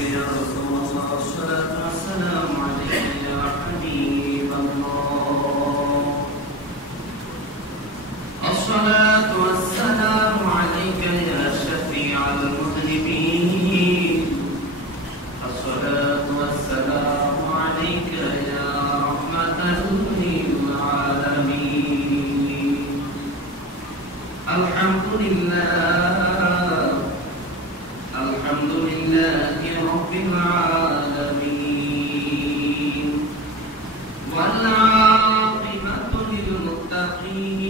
يا رسول الله الصلاة والسلام عليك يا حبيب الله الصلاة والسلام عليك يا شفيع المذنبين الصلاة والسلام عليك يا رحمة للعالمين الحمد لله رب العالمين والعاقبة للمتقين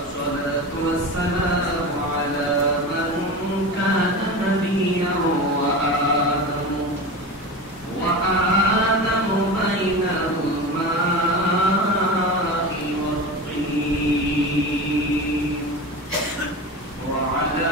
الصلاة والسلام على من كان نبيا وآدم بين الماء والطين وعلى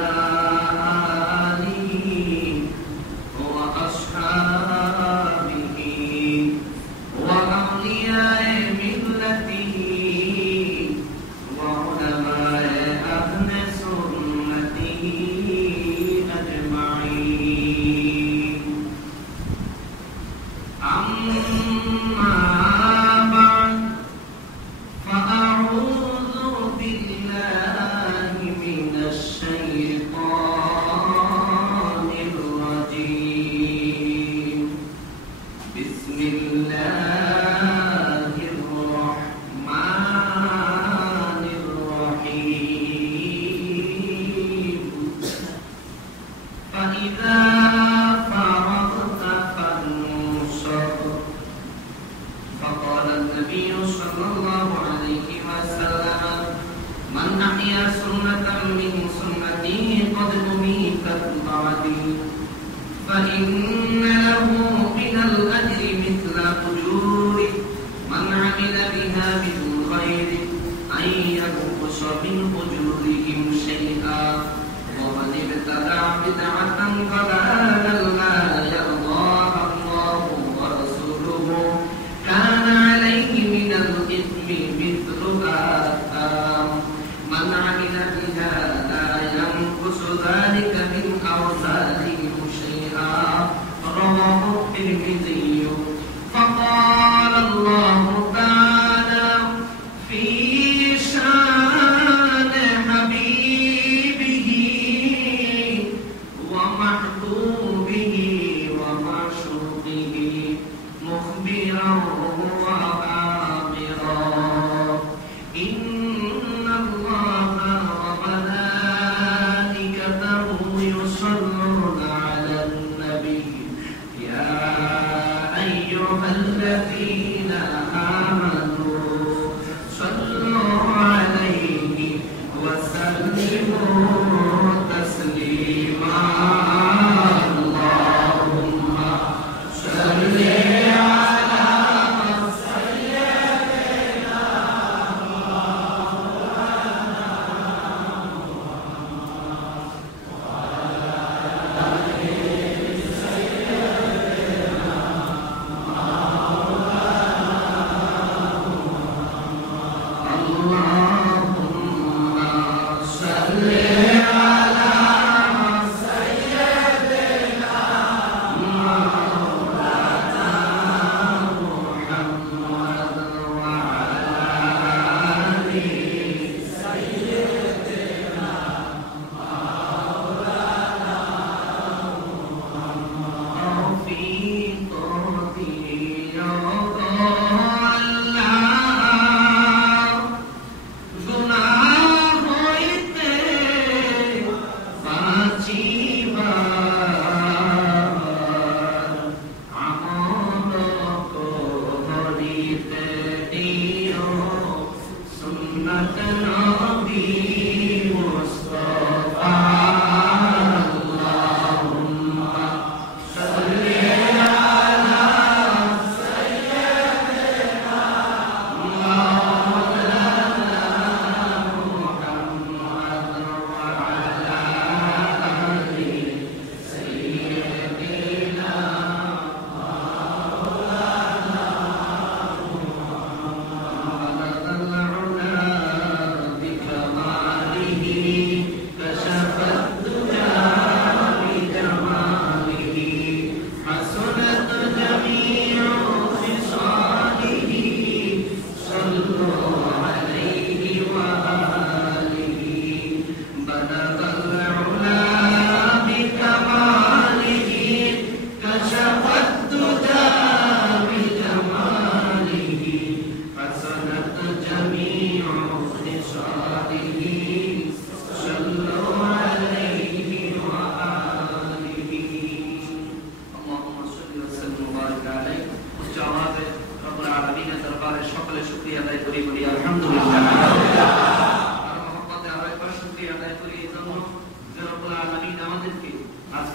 فإن له من الأجر مثل أجور من عمل بها من غير أن ينقص من أجورهم شيئا ومن ابتدع بدعة ضلالا لا يرضاها الله ورسوله كان عليه من الإثم مثل آثام من عمل بها لا ينقص ذلك من أوزارهم رواه الترمذي فقال الله تعالى في شان حبيبه ومحبوبه ومعشوقه مخبرا وآمرا إن الله وملائكته يصلون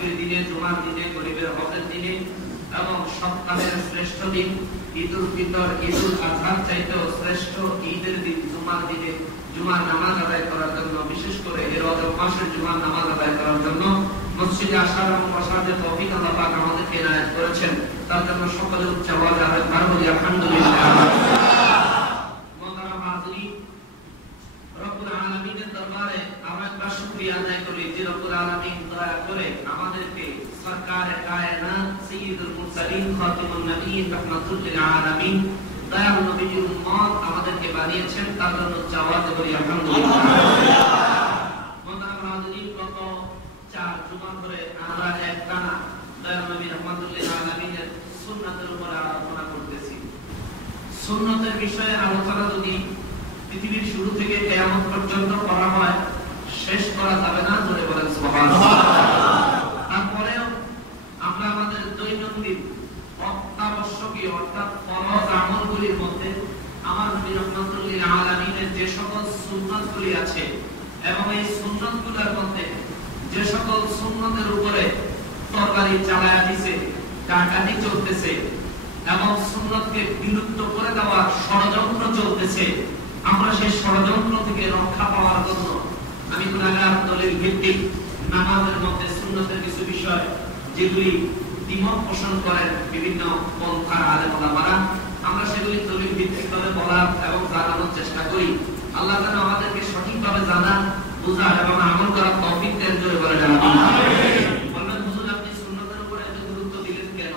আজকের দিনে, জুমার দিনে, গরিবের হকের দিনে এবং সপ্তাহের শ্রেষ্ঠ দিন ঈদুল ফিতর, ঈদুল আজহার চাইতেও শ্রেষ্ঠ ঈদের দিন জুমার দিনে জুমার নামাজ আদায় করার জন্য, বিশেষ করে এই রজব মাসের জুমার নামাজ আদায় করার জন্য মসজিদে আসার এবং বসার যে তৌফিক আল্লাহ পাক আমাদেরকে ইনায়াত করেছেন, তার জন্য সকলে উচ্চ আওয়াজে আরেকবার বলি আলহামদুলিল্লাহ। মোহতারাম হাজিরিন, রব্বুল আলামিনের দরবারে আমরা একবার শুকরিয়া আদায় করি যে রব্বুল আলামিন দয়া করে আমাদেরকে সরকারে কায়নাত সাইয়্যিদুল মুরসালিন খাতামুন নবিয়্যিন রাহমাতুল লিল আলামিন দয়াল নবীর উম্মত আমাদেরকে বানিয়েছেন, তার জন্য চাওয়াতে বলি আলহামদুলিল্লাহ। মোহতারাম হাজিরিন, গত 4 জুমা ধরে আমরা একটানা দয়াল নবী রাহমাতুল লিল আলামিনের সুন্নাতের উপর আলোচনা করতেছি। সুন্নতের বিষয়ে আলোচনা যদি পৃথিবীর শুরু থেকে কিয়ামত পর্যন্ত করা হয়, শেষ করা যাবে না, জোরে বলেন সুবহানাল্লাহ। তারপরেও আমরা আমাদের দৈনন্দিন অত্যাবশ্যকীয় অর্থাৎ ফরজ আমলগুলির মধ্যে আমার নবী রাহমাতুল লিল আলামিনের যে সকল সুন্নাতগুলি আছে এবং এই সুন্নাতগুলোর মধ্যে যে সকল সুন্নতের উপরে তরবারি চালায়া দিছে, কাটাকাটি চলতেছে এবং সুন্নতকে বিলুপ্ত করে দেওয়ার ষড়যন্ত্র চলতেছে, আমরা সেই ষড়যন্ত্র থেকে রক্ষা পাওয়ার জন্য আমি গুনাহগার দলিল ভিত্তিক নামাজের মধ্যে সুন্নতের কিছু বিষয় যেগুলি দ্বিমত পোষণ করেন বিভিন্ন পন্থার আলেম ওলামারা, আমরা সেগুলি দলিল ভিত্তিকভাবে বলার এবং জানানোর চেষ্টা করি। আল্লাহ যেন আমাদেরকে সঠিকভাবে জানা, বোঝা এবং আমল করার তৌফিক দেন, জোরে বলেন আমিন। বলবেন হুজুর আপনি সুন্নতের উপর এত গুরুত্ব দিলেন কেন?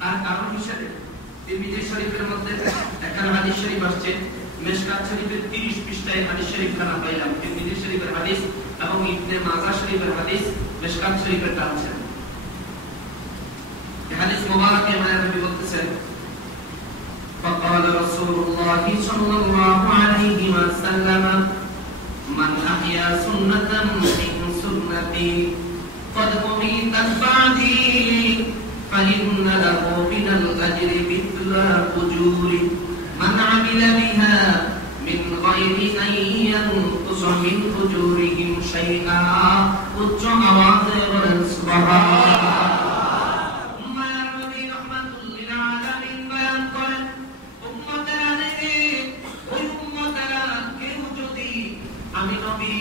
তার কারণ হিসেবে তিরমিজি শরীফের মধ্যে একটা হাদিস শরীফ আসছে, মিশকাত শরীফের 30 পৃষ্ঠায় হাদিস শরীফ খানা পাইলাম, তিরমিজি শরীফের হাদিস এবং ইবনে মাজাহ শরীফের হাদিস মিশকাত শরীফের টানছেন। এই হাদিস মুবারকে মায়া নবী বলতেছেন, فقال رسول الله صلى الله عليه وسلم من أحيا سنة من سنتي قد أميتت بعدي فإن له من الأجر مثل أجور من عمل بها من غير أن ينقص من أجورهم شيئا উচ্চ আওয়াজে বলেন সুবহানাল্লাহ। মায়া নবী রাহমাতুল লিল আলামিন বয়ান করেন, উম্মতেরা রে, ওই উম্মতেরা কেউ যদি আমি নবী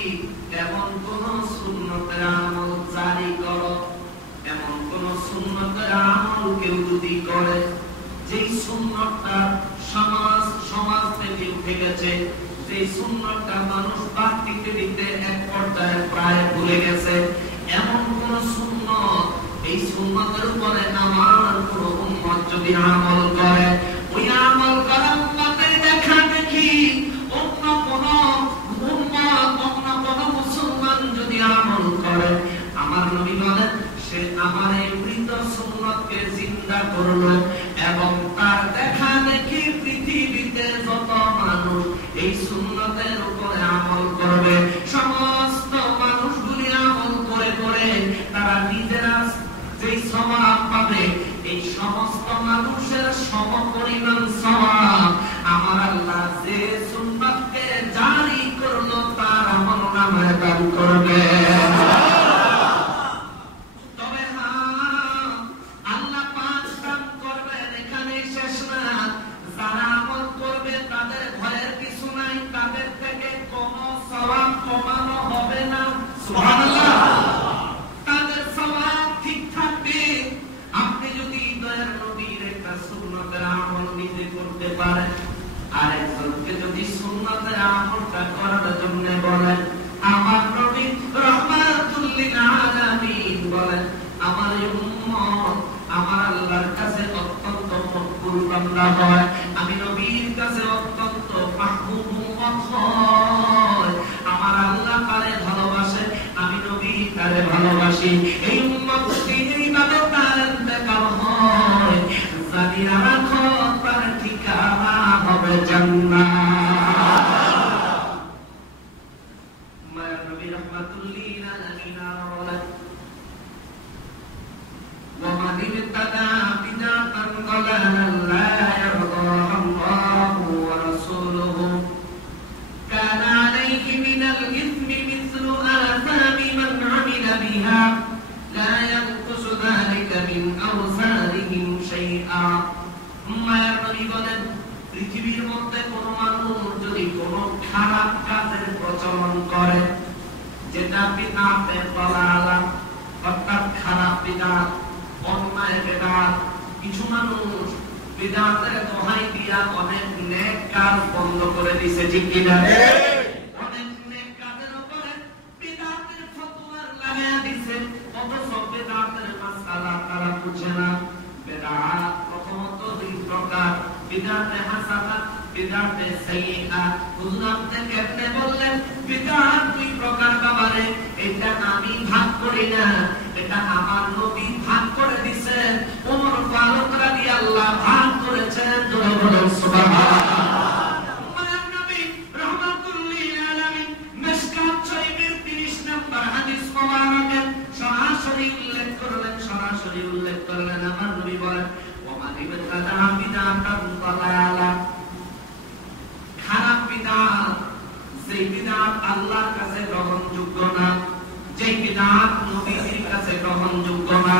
এমন কোন সুন্নতের আমল জারি করো, এমন কোন সুন্নতের আমল কেউ যদি করে যেই সুন্নতটা সমাজ থেকে উঠে গেছে, যে সুন্নতটা মানুষ বাদ দিতে দিতে এক পর্যায়ে প্রায় ভুলে গেছে, এমন কোন সুন্নত, এই সুন্নতের উপরে আমার কোন উম্মত যদি আমল করে, ওই আমল করা উম্মতের দেখা দেখি অন্য কোন উম্মত, অন্য কোন মুসলমান যদি আমল করে, আমার নবী বলেন সে আমার এই মৃত সুন্নতকে জিন্দা করলো এবং তার দেখা দেখি পৃথিবীতে যত মানুষ এই সুন্নতের উপরে আমল করবে, সমস্ত মানুষগুলি আমল করে করে তারা নিজেরা যেই সওয়াব পাবে, এই সমস্ত মানুষের সমপরিমাণ সওয়াব আমার আল্লাহ যে সুন্নতকে জারি করলো তার আমলনামায় দান করবে। আরেকজনকে যদি সুন্নতের আমলটা করার জন্য বলেন, আমার নবী রাহমাতুল লিল আলামিন বলেন আমার উম্মত আমার আল্লাহর কাছে অত্যন্ত মকবুল বান্দা হয়, আমি নবীর কাছে অত্যন্ত মাহবুব উম্মত হয়, আমার আল্লাহ তারে ভালোবাসে, আমি নবী তারে ভালোবাসি। এই উম্মত এইভাবে তার ইন্তেকাল হয়, জানিয়া রাখো তার ঠিকানা হবে জান্নাত। মায়া নবী রাহমাতুল লিল আলামিন বলেন, ومن ابتدع بدعة ضلالا لا يرضاها الله ورسوله كان عليه من الإثم مثل آثام من عمل بها পৃথিবীর মধ্যে কোন মানুষ যদি কোন খারাপ কাজের প্রচলন করে, যেটা বিদআতে দালালা, অর্থাৎ খারাপ বিদআত, অন্যায় বিদআত, কিছু মানুষ বিদআতের দোহাই দিয়া অনেক নেক কাজ বন্ধ করে দিয়েছে, ঠিক কিনা? অনেক নেক কাজের উপরে বিদআতের ফতোয়া লাগায়া দিয়েছে, অথচ বিদআতের মাসআলা তারা বুঝে না। বিদআত প্রথমত দুই প্রকার, বিদআতে হাসানা, বিদআতে সাইয়্যিআ। হুজুর আপনি কেমনে বললেন বিদআত দুই প্রকার? বাবারে, এটা আমি ভাগ করি না, এটা আমার নবী ভাগ করে দিয়েছেন। ওমর ফারুক রাদিয়াল্লাহু ভাগ করেছেন। জোরে বলুন সুবহানাল্লাহ। আমার নবী রাহমাতুল্লিল আলামিন মিশকাত শরীফের 30 নম্বর হাদিস মোবারকে সরাসরি উল্লেখ করলেন। আমার নবী বলেন, ওমান ইবতাদা বিদআতান দালালা, খারাপ বিদআত, যেই বিদআত আল্লাহর কাছে গ্রহণযোগ্য না, যেই বিদআত নবীর কাছে গ্রহণযোগ্য না।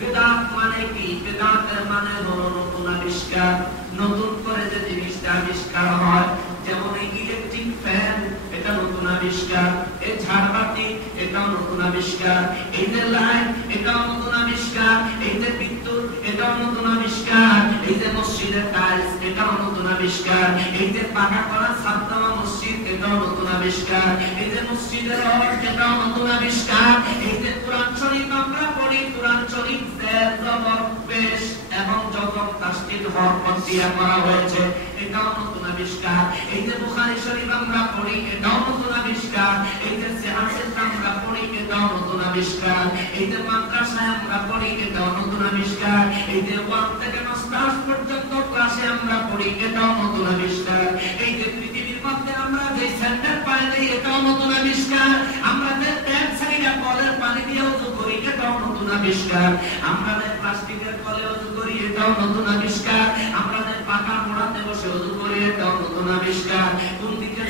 বিদআত মানে কি? বিদআতের মানে হলো নতুন আবিষ্কার, নতুন করে যে জিনিসটা আবিষ্কার হয়। যেমন এই ইলেকট্রিক ফ্যান, এটা নতুন আবিষ্কার। এই ঝাড়বাতি, এটাও নতুন আবিষ্কার। এই যে লাইট, এটাও নতুন আবিষ্কার। এই যে বিদ্যুৎ, এটাও নতুন আবিষ্কার। এই যে মসজিদের টাইলস, এটাও নতুন আবিষ্কার। এই যে পাকা করা ছাদনামা মসজিদ, এটাও নতুন আবিষ্কার। এই যে মসজিদের হক, এটাও নতুন আবিষ্কার। এই যে কোরআন শরীফ আমরা পড়ি, কোরআন শরীফ জের জবর পেশ এবং যজম তাসদীদ হরকত দিয়া করা হয়েছে, এটাও নতুন আবিষ্কার। এই যে বুখারী শরীফ আমরা পড়ি, এটাও নতুন আবিষ্কার। এই যে সিহাহ আমরা পড়ি, এটাও নতুন আবিষ্কার। এই যে মাদ্রাসায় আমরা পড়ি, এটাও নতুন আবিষ্কার। এই যে 1 থেকে মাস্টার্স পর্যন্ত ক্লাসে আমরা পড়ি, এটাও নতুন আবিষ্কার। এই যে পৃথিবীর মধ্যে আমরা যে স্যান্ডেল পাই দেই, এটাও নতুন আবিষ্কার। আমরা যে ট্যাপ ছাইরা কলের পানি দিয়ে ওযু করি, এটাও নতুন আবিষ্কার। আমরা যে প্লাস্টিকের কলে ওযু করি, এটাও নতুন আবিষ্কার। আমরা যে পাকা মোড়াতে বসে ওযু করি, এটাও নতুন আবিষ্কার। কোন দিকে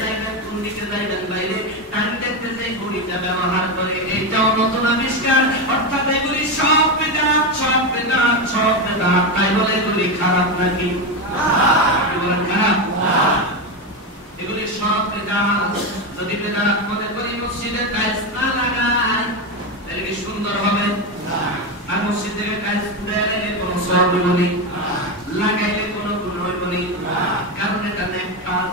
যাইবেন বাইরে টাইম দেখতে যাই ঘড়িটা ব্যবহার করে, এটাও নতুন আবিষ্কার। অর্থাৎ এগুলি সব বিদআত। তাই বলে এগুলি খারাপ নাকি? এগুলি খারাপ না, এগুলি সব বিদআত। যদি বিদআত মনে করি মসজিদে টাইলস না লাগাই, তাহলে কি সুন্দর হবে? আর মসজিদে টাইলস দিলে কোনো সওয়াব হবে না, লাগাইলে কোনো গুণ হবে না। কারণ এটা নেক কাজ।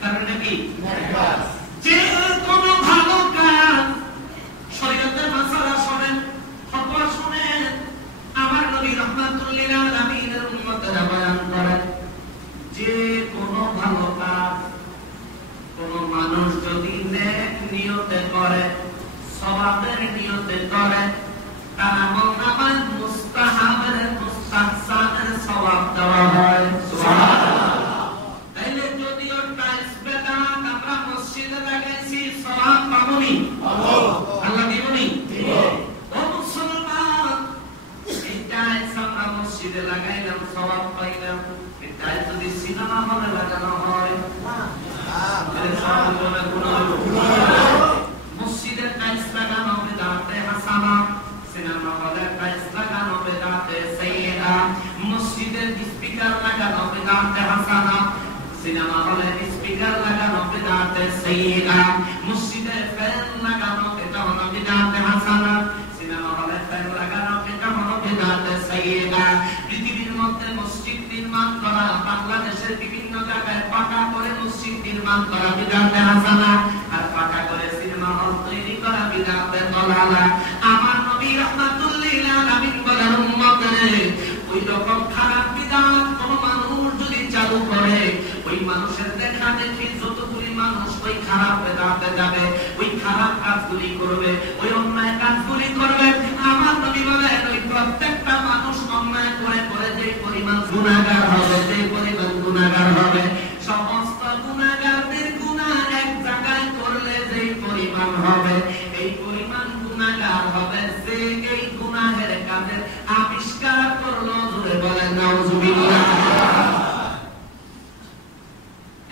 কারণ কি? নেক কাজ। যে কোনো ভালো কাজ, শরীয়তের মাসালা শুনেন, ফতোয়া শুনেন, আমার নবী রাহমাতুল্লিল আলামিনের উম্মতেরা বয়ান করেন, যে কোনো ভালো কাজ কোন মানুষ যদি নেক নিয়তে করে, সওয়াবের নিয়তে করে, তার আমলনামায় মুস্তাহাবের, মুস্তাহসানের সওয়াব দেওয়া হয়। সুবহানাল্লাহ। তাইলে যদিও টাইলস বিদআত আমরা মসজিদে লাগাইছি, সওয়াব পাবনি? পাবো। আল্লাহ দিবনি? দিব। ও মুসলমান, এই টাইলস আমরা মসজিদে লাগাইলাম, সওয়াব পাইলাম। এই টাইলস যদি সিনেমা হলে লাগানো হয়, তাহলে সওয়াব হবে না, গুনাহ হবে। মসজিদের টাইলস লাগানো বিদআতে হাসানা, সিনেমা হলে টাইলস লাগানো বিদআতে সাইয়্যিআ। মসজিদের স্পিকার লাগানো বিদআতে হাসানা, সিনেমা হলে স্পিকার লাগানো বিদআতে সাইয়্যিআ। মসজিদে ফ্যান লাগানো, এটা হলো বিদআতে হাসানা, সিনেমা হলে ফ্যান লাগানো, এটা হলো বিদআতে সাইয়্যিআ। পৃথিবীর মধ্যে মসজিদ নির্মাণ করা, বাংলাদেশের বিভিন্ন জায়গায় পাকা করে মসজিদ নির্মাণ করা বিদআতে হাসানা, আর পাকা করে সিনেমা হল তৈরি করা বিদআতে দালালা। আমার নবী রাহমাতুল্লিল আলামিন বলেন, উম্মতরে, ওই রকম খারাপ বিদআত কোন মানুষ যদি চালু করে, ওই মানুষের দেখা দেখি যতগুলি মানুষ ওই খারাপ বিদআতে যাবে, ওই খারাপ কাজগুলি করবে, ওই অন্যায় কাজগুলি করবে, আমার নবী বলেন, ওই প্রত্যেকটা মানুষ অন্যায় করে করে যে পরিমাণ গুনাহগার হবে, যে পরিমাণ গুনাহগার হবে, সমস্ত গুনাহগারদের গুনাহ এক জায়গায় করলে যে পরিমাণ হবে, এই পরিমাণ গুনাহগার হবে যে এই গুনাহের কাজের আবিষ্কার করলো। জোরে বলেন নাউজুবিল্লাহ।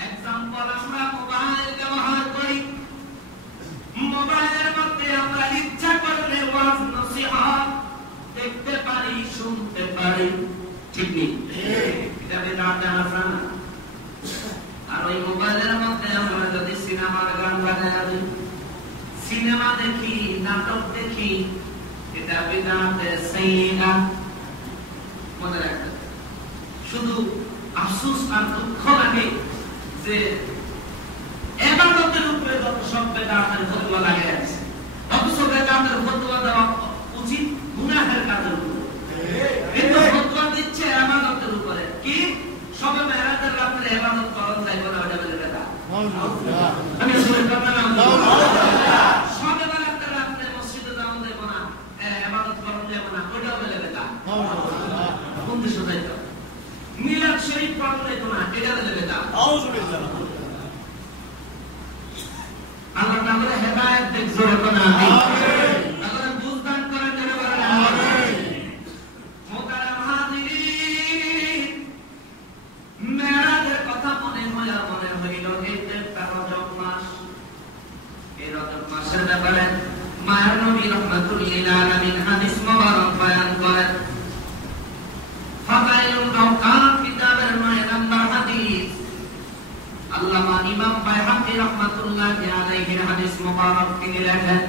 এক্সাম্পল, আমরা মোবাইল ব্যবহার করি, মোবাইলের মধ্যে আমরা ইচ্ছা করলে ওয়াজ নসিহত দেখতে পারি, শুনতে পারি, ঠিক নেই? এটা বিদআতে হাসানা। বানায় দিই, সিনেমা দেখি, নাটক দেখি, এটা বিদআতে সাইয়্যিআ। মনে রাখবেন, শুধু আফসোস আর দুঃখ লাগে যে ইবাদতের উপরে যত সব বেদাতের ফতোয়া লাগে আছে, অথচ বেদাতের ফতোয়া দেওয়া উচিত গুনাহের কাজের উপরে, কিন্তু ফতোয়া দিচ্ছে ইবাদতের উপরে। কি সবে মেরাজের রাতে ইবাদত করা যাইবে না, ওটা বলে বেদাত। আমি শুনে করলাম সবে মেরাজের রাতে মসজিদে যাওয়া যাবে না, ইবাদত করা যাবে না, ওটা বলে বেদাত। কোন দেশে যাইতো মিলাদ শরীফ পড়া যাইতো না, এটা বলে বেদাত। আউযুবিল্লাহ। আল্লাহ তাআলা হেদায়েত দেন, জোরে বলেন আমিন। আল্লাহ বুঝদান করেন, জোরে বলেন আমিন। মোহতারাম হাজিরিন, মেরাজের কথা মনে হইল একটা রজব মাস। এই রজব মাসের ব্যাপারে মায়ার নবী রাহমাতুল লিল আলামিন হাদিস মুবারক বয়ান করেন। ফাদাইলুল আওকাত কিতাবের 9 নম্বর হাদিস, আল্লামা ইমাম বাইহাকি রাহমাতুল্লাহি আলাইহি হাদিস মুবারক তিনি লেখেন,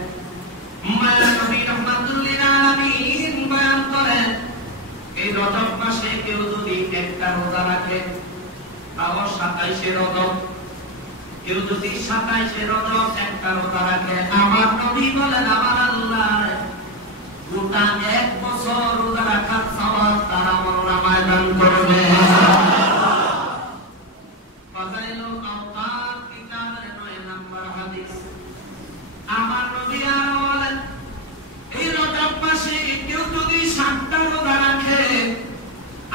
মায়ার নবী রাহমাতুল লিল আলামিন বয়ান করেন, এই রজব মাসে কেউ যদি একটা রোজা রাখে, তাও 27 রজব, কেউ যদি 27 রজব একটা রোজা রাখে, আমার নবী বলেন আমার আল্লাহ গোটা 1 বছর রোজা রাখার সওয়াব তার আমলনামায় দান করবে। ফাযাইলুল আওকাত কিতাবের 9 নম্বর হাদিস, আমার নবী আর বলেন, এই রজব মাসে কেউ যদি 7টা রোজা রাখে,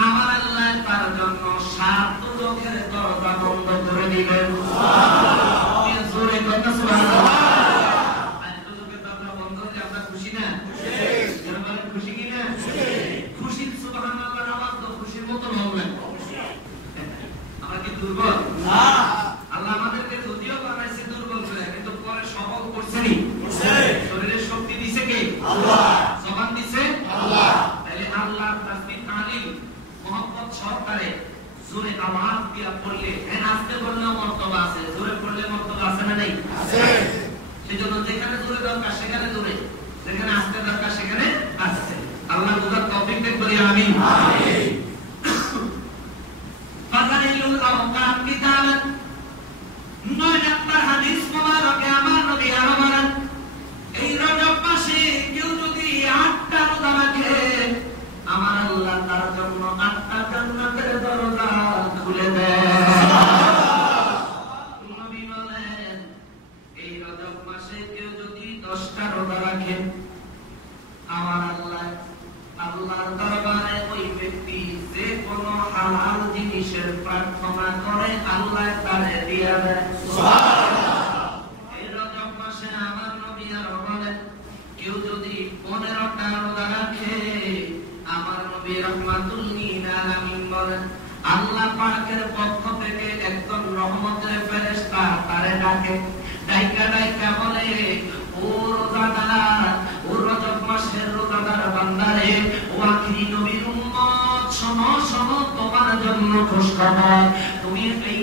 আমার আল্লাহ তার জন্য 7 দুজখের দরজা বন্ধ করে দিবেন। সুবহানাল্লাহ। জোরে কথা সুবহানাল্লাহ। আর দুজখের দরজা বন্ধ হলে আমরা খুশি না? খুশি। আমরা খুশি কি না? খুশি। সুবহানাল্লাহর আওয়াজ তো খুশির মতো হবে। আমরা কি দুর্বল? না। আল্লাহ আমাদেরকে যদিও বানাইছে দুর্বল করে, কিন্তু পরে সবল করছেনি। করছে। শরীরে শক্তি দিয়েছে কে? আল্লাহ। জবান দিয়েছে আল্লাহ। তাহলে আল্লাহর তাসবিহ তালিম মোহাম্মদ সহকারে জোরে আওয়াজ দিয়া পড়লে, আস্তে পড়লেও মর্তবা আছে, জোরে পড়লে মর্তবা আছে না নাই? আছে। সেজন্য যেখানে জোরে দরকার সেখানে জোরে, যেখানে আস্তে দরকার সেখানে আস্তে। আল্লাহ বুঝার তৌফিক দেন, বলি আমিন। আমিন। ফাযাইলুল আওকাত কিতাবের 9 নম্বর হাদিস মুবারকে আমার নবী আরো বলেন, এই রজব মাসে কেউ যদি 8টা রোজা রাখে, আমার আল্লাহ তার জন্য 8টা জান্নাতের দরজা খুলে দেন। নবী বলেন, এই রজব মাসে কেউ যদি 10টা রোজা রাখে, আমার আল্লাহর দরবারে ওই ব্যক্তি যে কোনো হালাল জিনিসের প্রার্থনা করে, আল্লাহ তারে দিয়ে দেয়। সুবহানাল্লাহ। এই রজব মাসে আমার নবী আরো বলেন, কেউ যদি 15টা রোজা রাখে, আমার নবী রাহমাতুল লিল আলামিন বলেন, আল্লাহ পাকের পক্ষ থেকে একজন রহমতের ফেরেশতা তারে ডাকে, ডাইকা বলে, ও রোজাদার, ও রজব মাসের রোজাদার বান্দারে, ও আখিরি নবীর উম্মত, শোনো তোমার জন্য খুশখবর। তুমি এই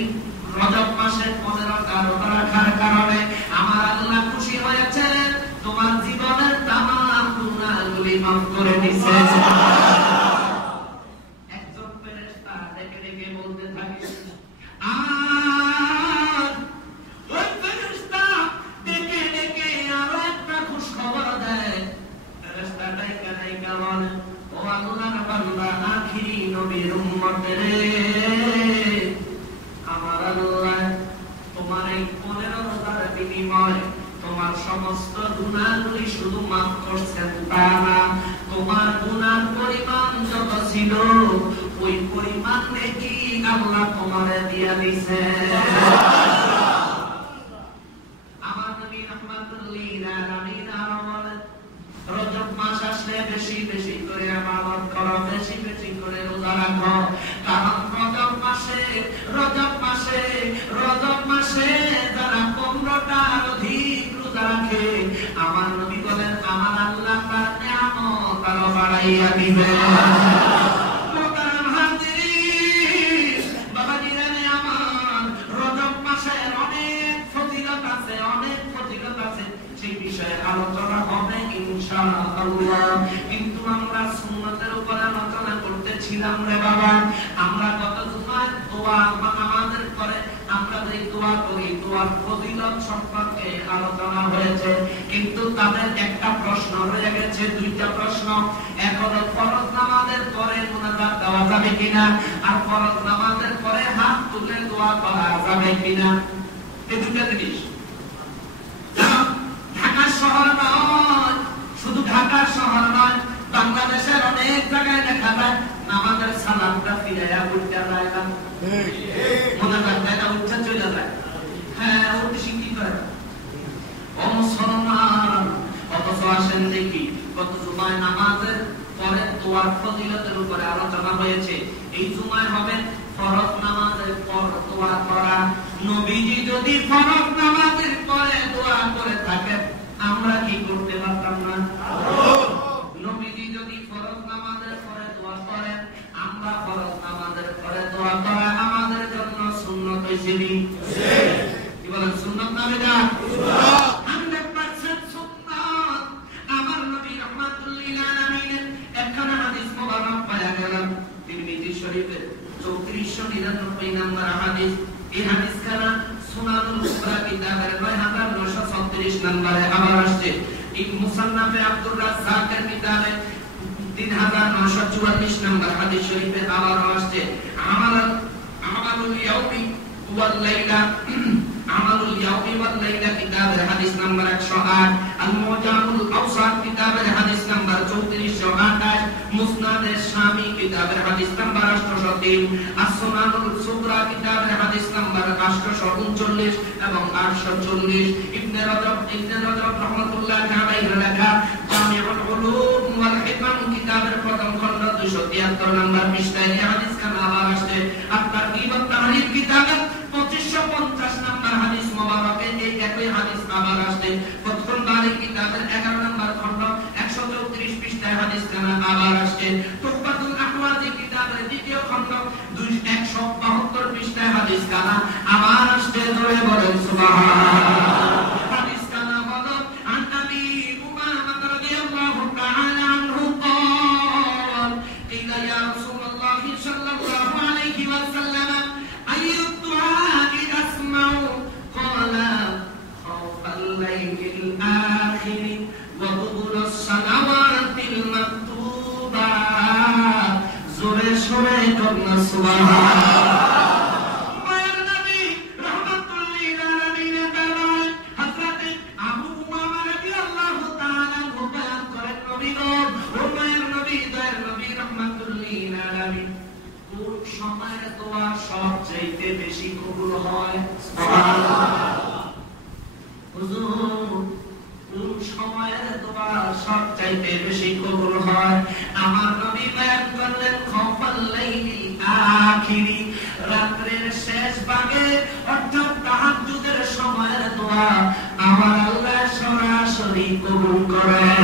রজব মাসে 15টা রোজা রাখার কারণে আমার আল্লাহ খুশি হয়েছে, তোমার জীবনের তামাম গুনাহগুলি মাফ করে দিয়েছে। একজন ফেরেশতা ডেকে বলতে থাকে, আর ওই ফেরেশতা ডেকে আরো একটা খুশখবর দেয়। ফেরেশতা ডাইকা বলে, ও আল্লাহর বান্দা আখিরি নবীর উম্মত রে, আমার আল্লাহ তোমার এই 15 রোজার বিনিময়ে তোমার সমস্ত গুনাহগুলি শুধু মাফ করছেন তা না, তোমার গুনার পরিমাণ যত ছিল ওই পরিমাণ নেকি আল্লাহ তোমারে দিয়া দিয়েছে। আমার নবী রাহমাতুল লিল আলামিন আরো বলেন, রজব মাস আসলে বেশি বেশি করে ইবাদত করো, বেশি বেশি করে রোজা রাখো, কারণ রজব মাসে যারা 15টা অধিক রোজা রাখে, আমার নবী বলেন আমার আল্লাহ তার নিয়ামত আরো বাড়াইয়া দিবে। বাবা দিলেন আমার রজব মাসের অনেক ফজিলত আছে, অনেক বিষয়ে আলোচনা হবে ইনশাআল্লাহ। কিন্তু আমরা সুন্নতের উপর আলোচনা করতেছিলাম রে বাবা। আমরা কত জুমার দোয়া বা নামাজের পরে আমরা যে দোয়া করি, দোয়ার ফজিলত সম্পর্কে আলোচনা হয়েছে। কিন্তু তাদের একটা প্রশ্ন রয়ে গেছে, দুইটা প্রশ্ন। এখনো ফরজ নামাজের পরে মুনাজাত দেওয়া যাবে কিনা, আর ফরজ নামাজের পরে হাত তুলে দোয়া করা যাবে কিনা, এই দুইটা জিনিস। ঢাকা শহর নয়, শুধু ঢাকা শহর নয়, বাংলাদেশের অনেক জায়গায় দেখা যায় নামাজের সালামটা ফিরাইয়া উল্টা যায় না, মুনাজাত দেয় না, উল্টা চলে যায়। হ্যাঁ, ওটা কি করে ও মুসলমান? অথচ আসেন দেখি কত জুমায় নামাজের পরে দোয়ার ফজিলতের উপরে আলোচনা হয়েছে। এই জুমায় হবে ফরজ নামাজের পর দোয়া করা। নবীজি যদি ফরজ নামাজের পরে দোয়া করে থাকেন, আমরা কি করতে পারতাম না? নবীজি যদি ফরজ নামাজের পরে দোয়া করেন, আমরা ফরজ নামাজের পরে দোয়া করা আমাদের জন্য সুন্নত হয়েছে। কি বলেন, সুন্নত না বিদআত? 100% সুন্নাত। আমার নবী রাহমাতুল লিল আলামিনের একখানা হাদিস মোবারক পাওয়া গেল তিরমিজি শরীফের 3499 নম্বর হাদিস। এই হাদিসখানা সুনানুল কুবরা কিতাবের 9936 নম্বরে আবার আসছে। এই মুসান্নাফে আব্দুর রাজ্জাকের কিতাবে 3944 নম্বর হাদিস শরীফে আবার আসছে। আমালুল ইয়াউমি ওয়াল লাইলা, আমালুল ইয়াউমি ওয়াল লাইলা কিতাবের হাদিস নাম্বার 108, আল মুজামুল আওসাত কিতাবের হাদিস নাম্বার 3428, মুসনাদে শামি কিতাবের হাদিস নাম্বার 803, as-সুনানুল সুগরা কিতাবের হাদিস নাম্বার 839 এবং 840, ইবনে রজব রাহমাতুল্লাহি আলাইহি লেখা জামিউল উলুম ওয়াল হিকম কিতাবের প্রথম খণ্ড 273 নম্বর পৃষ্ঠায় এই হাদিস খানা আবার আসছে। আপনার ইবন তাহরির কিতাবের 2550 নম্বর হাদিস মোবারকে এই একই হাদিস আবার আসছে। ফাতহুল বারি কিতাবের 11 নম্বর খণ্ড 134 পৃষ্ঠায় হাদিস খানা আবার আসছে। তুহফাতুল আহওয়াজি কিতাবের দ্বিতীয় খণ্ড 172 পৃষ্ঠায় হাদিস খানা আবার আসছে। জোরে বলেন সুবহানাল্লাহ। হাদিস খানা বলো আন নবী উমামা রাদিয়াল্লাহু তাআলা আনহু قال قيل يا رسول الله صلى الله عليه وسلم أي الدعاء أسمع قال خوف الليل الآخر وقبل الصلوات المكتوبات زوري شوري كنا سبحان সময়ের দোয়া সবচেয়ে বেশি কবুল হয়? সুবহানাল্লাহ। হুজুর, কোন সময়ের দোয়া সবচেয়ে বেশি কবুল হয়? আমার নবী বয়ান করলেন খাওফাল লাইলিল আখিরি, রাতের শেষ ভাগে অর্থাৎ তাহাজ্জুদের সময়ের দোয়া আমার আল্লাহ সরাসরি কবুল করেন।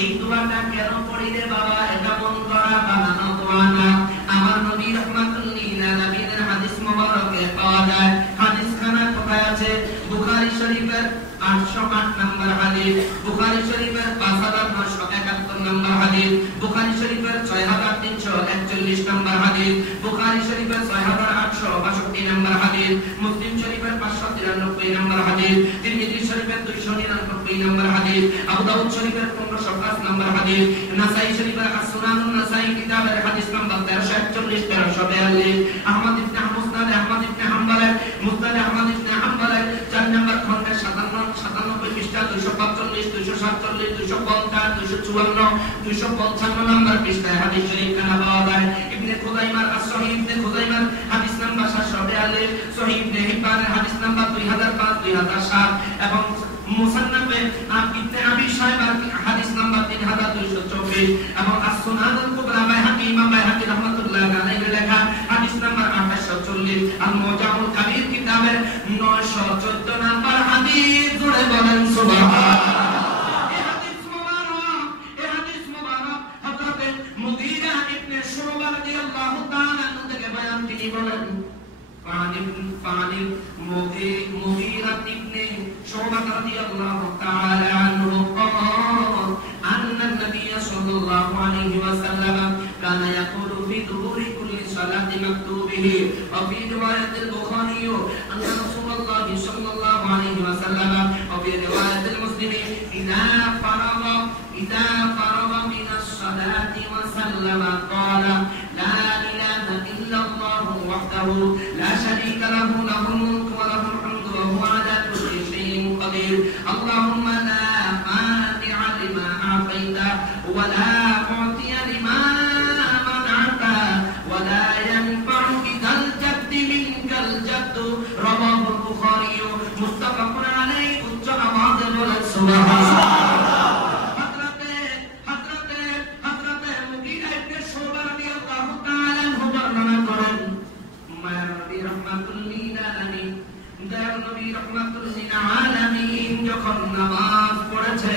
এই দোয়াটা কেন পড়ি রে বাবা? এটা মন করা বানানো দোয়া না। আমার নবী রাহমাতুল্লাহ নম্বর হাদিস, বুখারী শরীফের 5971 নম্বর হাদিস, বুখারী শরীফের 6341 নম্বর হাদিস, বুখারী শরীফের 6862 নম্বর হাদিস, মুসলিম শরীফের 593 নম্বর হাদিস, তিরমিজি শরীফের 299 নম্বর হাদিস, আবু দাউদ শরীফের 1505 নম্বর হাদিস, নাসাই শরীফের as-সুনানুন নাসাই কিতাবের হাদিস নম্বর 1341 1342, আহমদ ইবনে মুসনাদ আহমদ ইবনে হাম্বলের মুসনাদ আহমদ ইবনে হাম্বলের 4 নম্বর খণ্ডের 97 পৃষ্ঠা 245 247 250 254 255 নম্বর পৃষ্ঠায় হাদিস শরীফ খানা পাওয়া যায়। ইবনে খুযাইমার as-সহিহ ইবনে খুযাইমার হাদিস নাম্বার 742, সহিহ ইবনে হিব্বানের হাদিস নাম্বার 2005 2007 এবং মুসান্নাফে ইবনে আবি শায়বার হাদিস নাম্বার 3224 এবং as-সুনানুল কুবরা বাইহাকী ইমাম বাইহাকী রাহমাতুল্লাহ আলাইহি লেখা হাদিস নাম্বার 2840, আল-মুজামুল কাবীর কিতাবের 914 নম্বর হাদিস। জুড়ে বলেন সুবহানাল্লাহ। এই হাদিস মুবারক হযরত মুগীরা ইবনে শুবা রাদিয়াল্লাহু তাআলা আনহু থেকে বয়ান, তিনি বলেন মুগীরা ইবনে শুবা রাদিয়াল্লাহু তাআলা আনহু قال أن النبي صلى الله عليه وسلم كان يقول في دبر كل صلاة مكتوبه. وفي رواية البخاري أن رسول الله صلى الله عليه وسلم وفي رواية المسلم إذا فرغ من الصلاة وسلم قال لا إله إلا الله وحده لا شريك له له الملك وله الحمد وهو على كل شيء قدير اللهم لا مانع لما أعطيت ولا معطي لما منعت ولا ينفع ذا الجد منك الجد. رواه البخاري متفق عليه. উচ্চ আওয়াজে বলেন সুবহানাল্লাহ। যখন নামাজ পড়েছে,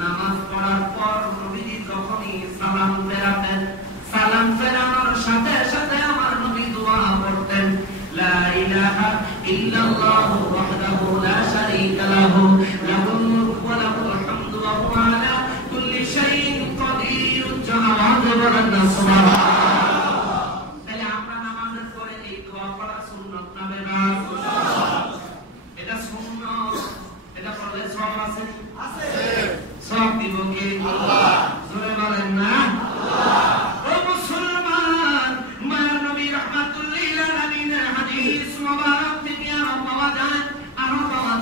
নামাজ পড়ার পর নবীজি যখনই সালাম ফেরাতেন, সালাম ফেরানোর সাথে সাথে আমার নবী দোয়া পড়তেন, লা ইলাহা ইল্লাল্লাহু ওয়াহদাহু লা শারীকা লাহু লাহুল মুলকু ওয়া লাহুল হামদু ওয়া হুয়া আলা কুল্লি শাইইন কাদির। উচ্চ আওয়াজে বলেন না সুবহানাল্লাহ। তাহলে আমরা নামাজের পরে এই দোয়া পড়া সুন্নাত না বেদাত? এটা সুন্নাত। এটা পড়লে সওয়াব আছে? আছে। সওয়াব দিব কে? আল্লাহ। জোরে বলেন না আল্লাহ। ও মুসলমান, মায়ের নবী রাহমাতুল লিল আলামিনের হাদিস মুবারক থেকে আরো পাওয়া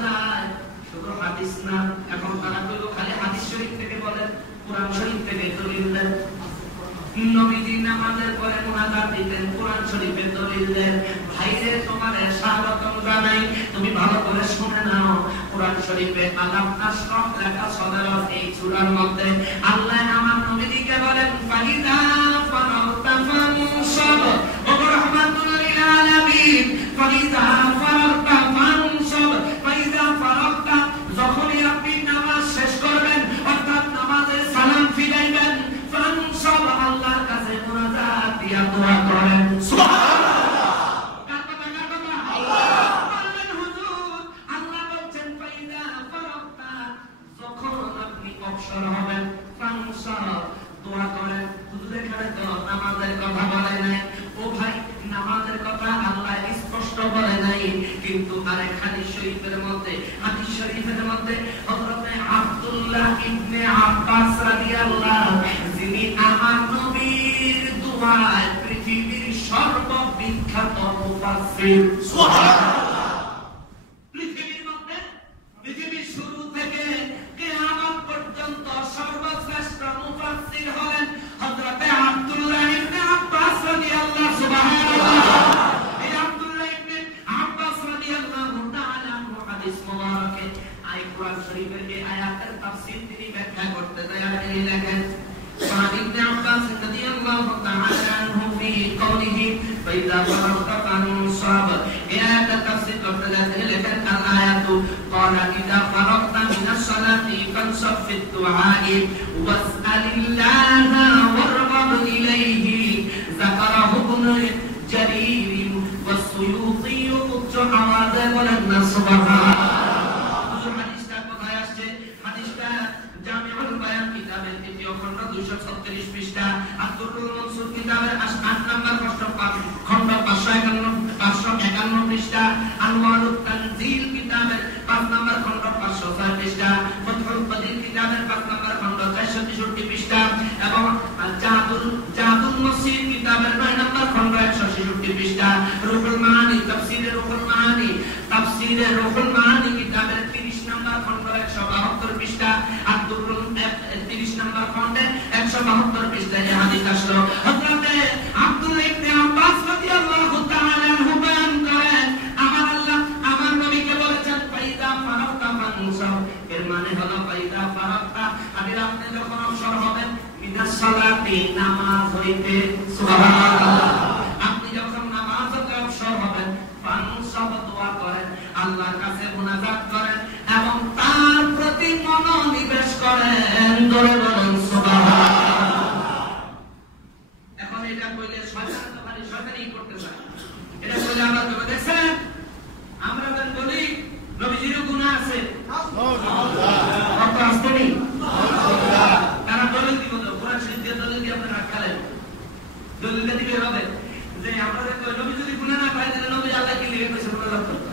যায়। শুধু হাদিস না, এখন তারা কইলো খালি হাদিস শরীফ থেকে বলেন, কোরআন শরীফ থেকে দলিল দেন। নবীজি নামাজের পরে মুনাজাত দিতেন, কোরআন শরীফের দলিল দেন। ভাইরে তোমারে স্বাগতম জানাই, তুমি ভালো করে শুনে নাও। কোরআন শরীফে আলাম নাশরাহ লেখা 17 এই সূরার মধ্যে আল্লাহ আমার নবীকে বলেন, ফাইদা ফারাগতা ফানসাব। ও রাহমাতুল লিল আলামিন, ফাইদা ফারাগতা ফানসাব। ফাইদা ফারাগতা, যখনই আপনি নামাজ শেষ করবেন, অর্থাৎ নামাজে সালাম ফিরাইবেন, ফানসাব, আল্লাহর কাছে মুনাজাত দিয়া দোয়া করেন। সুবহানাল্লাহ। দোয়া করেন। হুজুর এখানে তো নামাজের কথা বলে নাই। ও ভাই, নামাজের কথা আল্লাহ স্পষ্ট বলে নাই, কিন্তু আরেক হাদিস শরীফের মধ্যে হযরত আব্দুল্লাহ ইবনে আব্বাস রাদিয়াল্লাহু, যিনি আমার নবীর দোয়ায় পৃথিবীর সর্ববিখ্যাত মুফাসসির, সুবহানাল্লাহ, পৃথিবীর মধ্যে পৃথিবীর শুরু থেকে কিয়ামত পর্যন্ত সর্বশ্রেষ্ঠ মুফাসসির হলেন হযরত আব্দুল্লাহ ইবনে আব্বাস রাদিয়াল্লাহু, সুবহানাল্লাহ। এই আব্দুল্লাহ ইবনে আব্বাস রাদিয়াল্লাহু তাআলা হাদিস মুবারকে আই কোরআন শরীফের এই আয়াতের তাফসীর তিনি ব্যাখ্যা করতে যায়। তিনি লেখেন, ইবনে আব্বাস রাদিয়াল্লাহু তাআলা আনহু ফি কওলিহি ফাইদা ফারাগতা ফানসাব, এই আয়াতের তাফসীর করতে যায়। তিনি লেখেন, আল আয়াতু قال إذا فرغت من الصلاة فانصب في الدعاء واسأل الله وارغب إليه. ذكره ابن جرير والسيوطي. উচ্চ আওয়াজে বলেন না সুবহানাল্লাহ। হাদিসটা কোথায় আসছে? 551 পৃষ্ঠা, আনওয়ারুত তানজিল কিতাবের 5 নম্বর খণ্ড 506 পৃষ্ঠা, ফাতহুল কাদির কিতাবের 5 নম্বর খণ্ড 463 পৃষ্ঠা এবং জাদুল মসজিদ কিতাবের 9 নম্বর খণ্ড 166 পৃষ্ঠা, রুহুল মাআনি তাফসীরে রুহুল মাআনি কিতাবের 30 নম্বর খণ্ড 172 পৃষ্ঠা, আব্দুল 30 নম্বর খণ্ডে 172 পৃষ্ঠায় এই হাদিস আসলো। হযরত আব্দুল্লাহ ইবনে আব্বাস রাদিয়াল্লাহু তাআলা আনহু বয়ান করেন, আমার নবীকে বলেছেন ফাইদা ফারাগতা ফানসাব, এর মানে হলো ফাইদা ফারাগতা, আপনি যখন অবসর হবেন মিনাস সালাতি, নামাজ হইতে, সুবহানাল্লাহ, আপনি যখন নামাজ হতে অবসর হবেন ফানসাব, দোয়া করেন, আল্লাহর কাছে মুনাজাত করেন এবং তার প্রতি মনোনিবেশ করেন, জোরে বলেন সুবহানাল্লাহ। এখন এটা কইলে শয়তান তো খালি শয়তানই করতে চায়, এটা কইলে আমরা তো দেখছেন, আমরা যখন বলি নবীজির গুনাহ আছে, কত আসতে নেই, তারা দলিল দিব, কোরআন শরীফ দিয়ে দলিল দিয়ে আপনারা রাখালেন, দলিলটা দিবে হবে যে আমরা কই নবী যদি গুনাহ না করে তাহলে নবী আল্লাহ কি লিখে কইছে মুনাজাত করতে,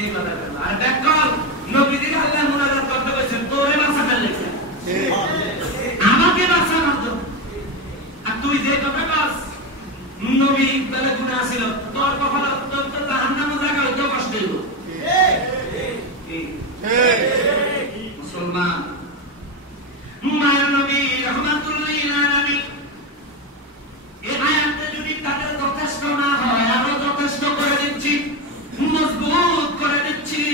এই কথা বলা। আর দেখো নবীজির আল্লাহ মুনাজাত করতে কইছেন, তোরে বাঁচাতে লেখছে, আমাকে বাঁচানোর জন্য, আর তুই যে কথা বাস নবী বলে গুনাহ ছিল, তোর কপালে তোর তো জাহান্নামে জায়গা হইতে কষ্ট হইব। মুসলমান মায়ের নবী রাহমাতুল্লাহ আলাইহি, এই আয়াতটা যদি তাদের যথেষ্ট না হয়, আরো যথেষ্ট করে দিচ্ছি, মজবুত করে দিচ্ছি।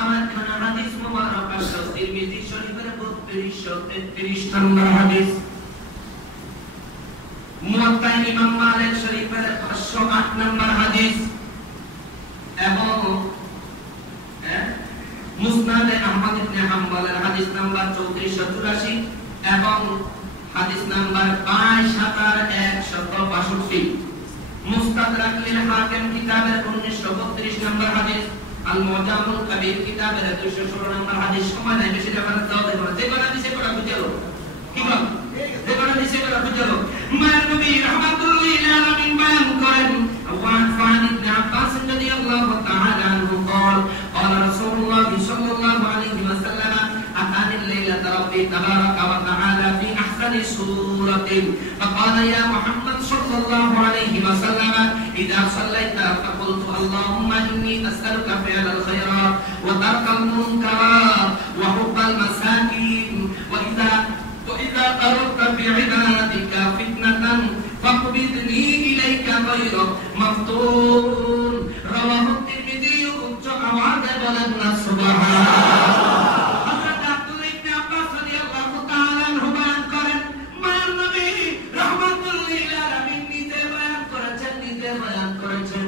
আমার খানা হাদিস মুবারক আছে তিরমিজি শরীফের 3233 নম্বর হাদিস, মুওয়াত্তা ইমাম মালিক শরীফের 508 নম্বর হাদিস এবং মুসনাদে আহমদ ইবনে হাম্বলের হাদিস নাম্বার 3484 এবং হাদিস নাম্বার 22162, মুস্তাদরাক লিল হাকিম কিতাবের 1932 নম্বর হাদিস, আল মুজামুল কবির কিতাবের 216 নম্বর হাদিস। সময় নাই বেশি রেফারেন্স দাও, যে কোন হাদিসে কোন বুঝালো কি বল, যে কোন হাদিসে কোন বুঝালো। মায়ের নবী রাহমাতুল্লাহ আলাইহি বয়ান করেন, ওয়ান ইবনে আব্বাস রাদিয়াল্লাহু তাআলা আনহু قال قال رسول الله صلى الله عليه وسلم أتاني الليلة ربي تبارك وتعالى في أحسن سورة فقال يا محمد صلى الله عليه وسلم إذا صليت فقلت اللهم إني أسألك فعل الخيرات وترك المنكرات وحب المساكين وإذا أردت بعبادك فتنة فاقبضني إليك غير مفتون رواه الترمذي وعاد بلغنا سبحان حضرت عبدالله ইবনে আব্বাস রাদিয়াল্লাহু তাআলা আনহু বয়ান করেন, মায়ের নবী রাহমাতুল্লাহ আলাইহি নিজে বয়ান করেছেন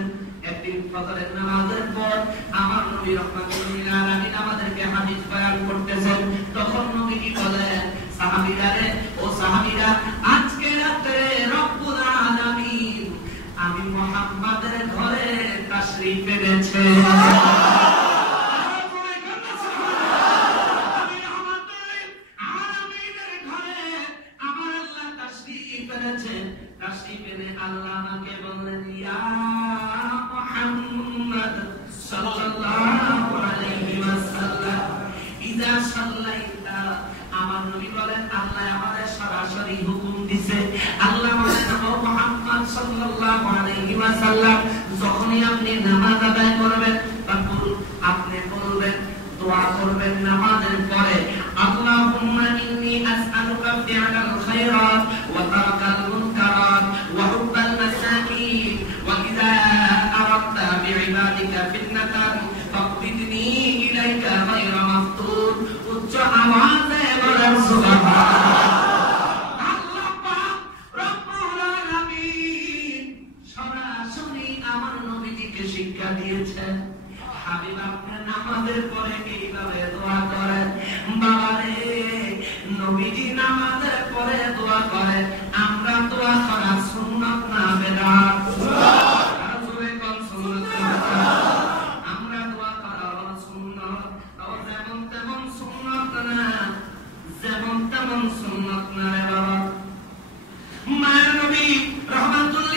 একদিন ফজরের নামাজের পর আমার নবী রাহমাতুল্লাহ আলাইহি আমাদেরকে হাদিস বয়ান করতেছেন, তখন নবীজি বলেন, সাহাবীরা ও সাহাবীরা, আজকে রাতে রব্বুল আলামিন আমি মুহাম্মাদের ঘরে তাশরীফ এনেছে। আল্লাহ আমাকে বললেন, ইয়া মুহাম্মদ সাল্লাল্লাহু আলাইহি ওয়াসাল্লাম ইযা সাল্লাইতা, আমার নবী বলেন আল্লাহ আমাদের সরাসরি হুকুম দিয়েছে, আল্লাহ বলেন ও মুহাম্মদ সাল্লাল্লাহু আলাইহি ওয়াসাল্লাম যখনই আপনি নামাজ আদায় করবেন তখন আপনি বলবেন, দোয়া করবেন নামাজের পরে, আল্লাহুম্মা ইন্নী আসআলুকা ফি'লাল খায়রাত ওয়া তারাকাল মুনকারাত ওয়া হুব্বাল মাসাকিন ওয়া ইযা আরাদতা বিইবাদিকা ফিতনাতান ফাকবিদনি ইলাইকা গায়রা মাফতুন। উচ্চ আওয়াজে বলেন সুবহানাল্লাহ। আল্লাহ পাক রব্বুল আলামিন সরাসরি আমার নবীজিকে শিক্ষা দিয়েছেন, হাবিব আপনি নামাজের পরে এইভাবে দোয়া করেন। বাবারে, নবীজি নামাজের পরে দোয়া করে, আমরা দোয়া করা সুন্নাত না বেদাত? আমরা দোয়া করা সুন্নাত, যেমন তেমন সুন্নাত না, যেমন তেমন সুন্নাত না রে বাবা। মায়ের নবী রাহমাতুল্লাহ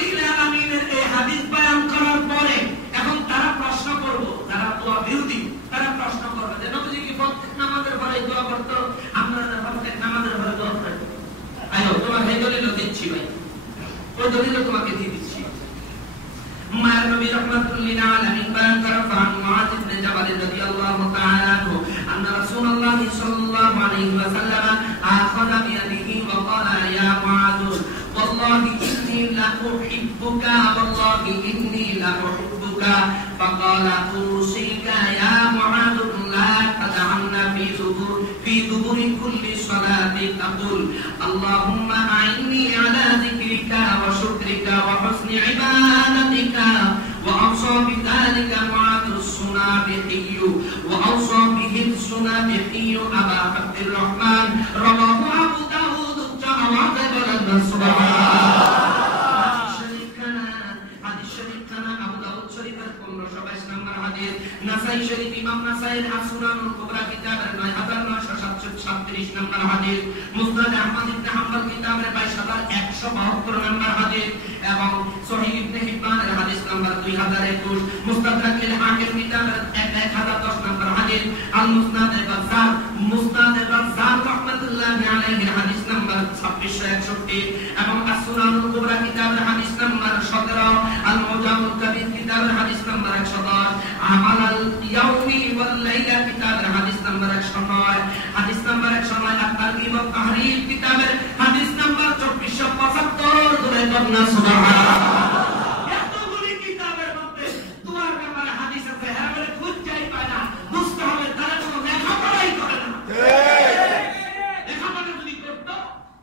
ওই দলিল তোমাকে দিয়ে দিচ্ছি। মায়ের নবী রাহমাতুল লিল আলামিন বয়ান করেন ফান মুআয ইবনে জাবাল রাদিয়াল্লাহু তাআলা আনহু আন্না রাসূলুল্লাহ সাল্লাল্লাহু আলাইহি ওয়াসাল্লাম আখাযা বিয়াদিহি ওয়া ক্বালা ইয়া মুআয ওয়াল্লাহি ইন্নী লা উহিব্বুকা ওয়াল্লাহি ইন্নী লা উহিব্বুকা ফাকালা তুসিকা ইয়া মুআয লা তাদ'anna في دبر كل صلاة تقول اللهم أعني على ذكرك وشكرك وحسن عبادتك وأوصى بذلك معاذ الصنابحي وأوصى به الصنابحي أبا عبد الرحمن رواه أبو داود جاء নাসাই শরীফ ইমাম নাসাইর আসুনানুল কুবরা কিতাবের 9937 নম্বর হাদিস, মুসনাদ আহমদ ইবনে হাম্বল কিতাবের 22172 নম্বর হাদিস এবং সহিহ ইবনে হিব্বানের হাদিস নাম্বার 2021, মুস্তাদরাক আল হাকিম কিতাবের 1010 নম্বর হাদিস, আল মুসনাদ বাজ্জার রাহমাতুল্লাহি আলাইহি হাদিস নাম্বার 2661 এবং আসুনানুল কুবরা কিতাবের হাদিস নাম্বার 17, আল মুজামুল কবির কিতাবের হাদিস নাম্বার 110, আমাল আল ইয়াউমি ওয়াল লাইলা কিতাবের হাদিস নাম্বার 109, হাদিস নাম্বার 109 আত-তারগিব ওয়া তাহরিব কিতাবের হাদিস নাম্বার 2475 ধরে বলনা সুবহানাল্লাহ। এতগুলি কিতাবের মধ্যে দুয়ার ব্যাপারে হাদিস আছে, হ্যাঁ বলে খুঁজেই পায় না, বুঝতে হবে তারা কোনো লেখাপড়াই করে না। লেখাপড়া যদি করত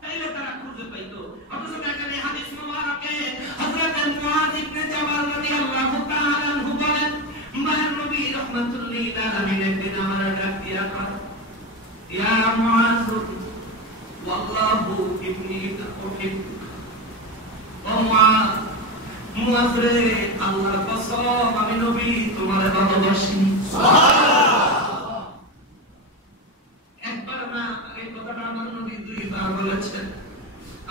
তাইলে তারা খুঁজে পাইতো। অথচ দেখেন এই হাদিস মুবারকে হযরত মুআয ইবনে জাবাল রাদিয়াল্লাহু তাআলা আনহু বলেন, মায়ের নবী রাহমাতুল লিল আলামিন একদিন আমার ডাক দিয়া কয়, ইয়া মুআয ওয়াল্লাহু ইন্নী উহিব্বুকা। ও মুআয রে, আল্লাহর কসম আমি নবী তোমারে ভালোবাসি। সুবহানাল্লাহ। একবার না, এই কথাটা আমার নবী দুইবার বলেছেন।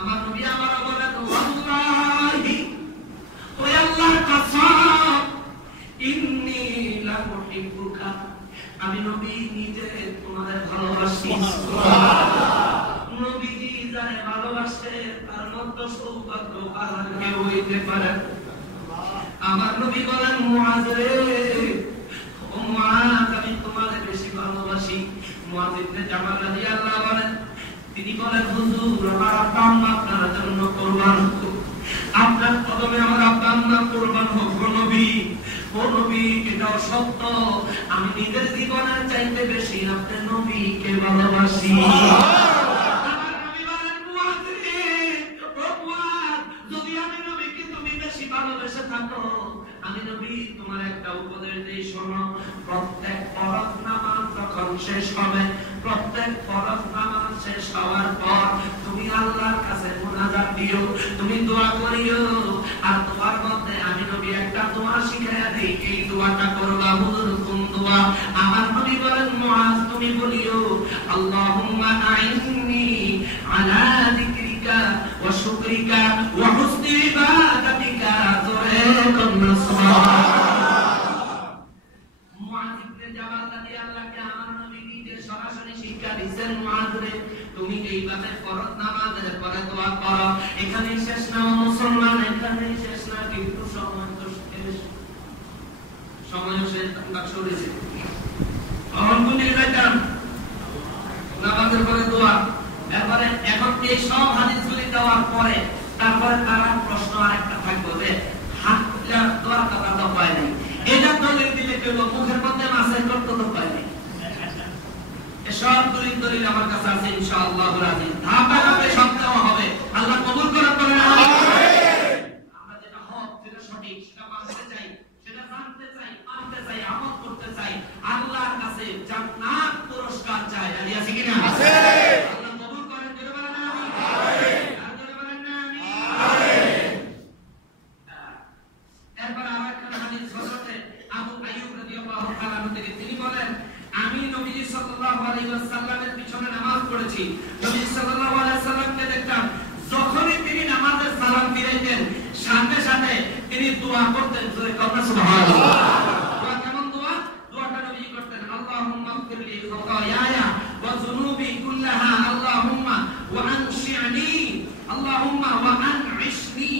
আমার নবী আবার বলেন, ওয়াল্লাহি ও আল্লাহর কসম ইন্নী লা উহিব্বুকা, আমি নবী নিজে তোমারে ভালোবাসি। সুবহানাল্লাহ। নবী যারে ভালোবাসে তার মতো সৌভাগ্য আর কেউ হইতে পারে না। আমার নবী বলেন, মুআয রে, ও মুআয আমি তোমারে বেশি ভালোবাসি। মুআয ইবনে জাবাল রাদিয়াল্লাহু বলেন, তিনি বলেন, হুজুর আমার আব্বা আম্মা আপনার জন্য কুরবান হোক, আপনার কদমে আমার আব্বা আম্মা কুরবান হোক। ও নবী, এটাও সত্য, আমি নিজের জীবনের চাইতে বেশি আপনার নবীকে ভালোবাসি। আমার নবী বলেন, মুআয রে, ও মুআয, যদি আমি নবীকে তুমি বেশি ভালোবেসে থাকো, আমি নবী তোমার একটা উপদেশ দেই, শোনো। প্রত্যেক ফরজ নামাজ যখন শেষ হবে, প্রত্যেক ফরজ নামাজ শেষ হওয়ার পর তুমি আল্লাহর কাছে মুনাজাত দিও, তুমি দোয়া করিও। আর দোয়ার মধ্যে আমি নবী একটা দোয়া শিখাইয়া দিই, এই দোয়াটা করবা। হুজুর কোন দোয়া? আমার নবী বলেন, মুআয তুমি বলিও, আল্লাহুম্মা আইন্নি আলা যিকরিকা ওয়া শুকরিকা ওয়া হুসনি ইবাদাতিকা। জোরে কন্না সুবহানাল্লাহ। মুআয ইবনে জাবাল রাদিয়াল্লাহু আমার নবী নিজে সরাসরি শিক্ষা দিয়েছেন, মুআয রে, তুমি এইভাবে ফরজ নামাজের পরে দোয়া করো। এখানে শেষ না মুসলমান, এখানে শেষ না, কিন্তু সময় তো শেষ, সময় শেষ। আমরা সরেছে তখন কোনদিন যাইতাম নামাজের পরে দোয়া। এরপরে এখন এই সব হাদিসগুলি দেওয়ার পরে তারপরে তারা প্রশ্ন আরেকটা থাকবে যে হাতটা দোয়া করা তো পায় নাই, এটা দলিল দিলে কেউ মুখের মধ্যে মাসাই করতে তো পায় নাই। সব দলিল আমার কাছে আছে ইনশাআল্লাহ রাজিব। ধাপে ধাপে সব দেওয়া হবে, আল্লাহ কবুল করেন বলেন আমিন। আমরা যেটা হক, যেটা সঠিক, সেটা মানতে চাই, সেটা জানতে চাই, মানতে চাই, আমল করতে চাই, আল্লাহর কাছে জান্নাত পুরস্কার চাই। আলী আছে কিনা? আছে। আল্লাহ কবুল করেন, জোরে বলেন আমিন। আমিন। আর জোরে বলেন না আমিন। আমিন। এরপর আরেকটা হাদিস হযরতে আবু আইয়ুব রাদিয়াল্লাহু তাআলা থেকে তিনি বলেন, আমি নবীজি সাল্লাল্লাহু আলাইহি ওয়াসাল্লামের পিছনে নামাজ পড়েছি। নবী সাল্লাল্লাহু আলাইহি ওয়াসাল্লামকে দেখতাম, যখনই তিনি নামাজের সালাম ফিরাইতেন সাথে সাথে তিনি দোয়া করতেন। জোরে কন্না সুবহানাল্লাহ। দোয়া কেমন দোয়া? দোয়াটা নবীজি করতেন, আল্লাহুম্মা গফিরলি খাতায়ায়া ওয়া যুনুবি কুল্লাহা, আল্লাহুম্মা ওয়া আনশি'নি, আল্লাহুম্মা ওয়া আন'ইশনি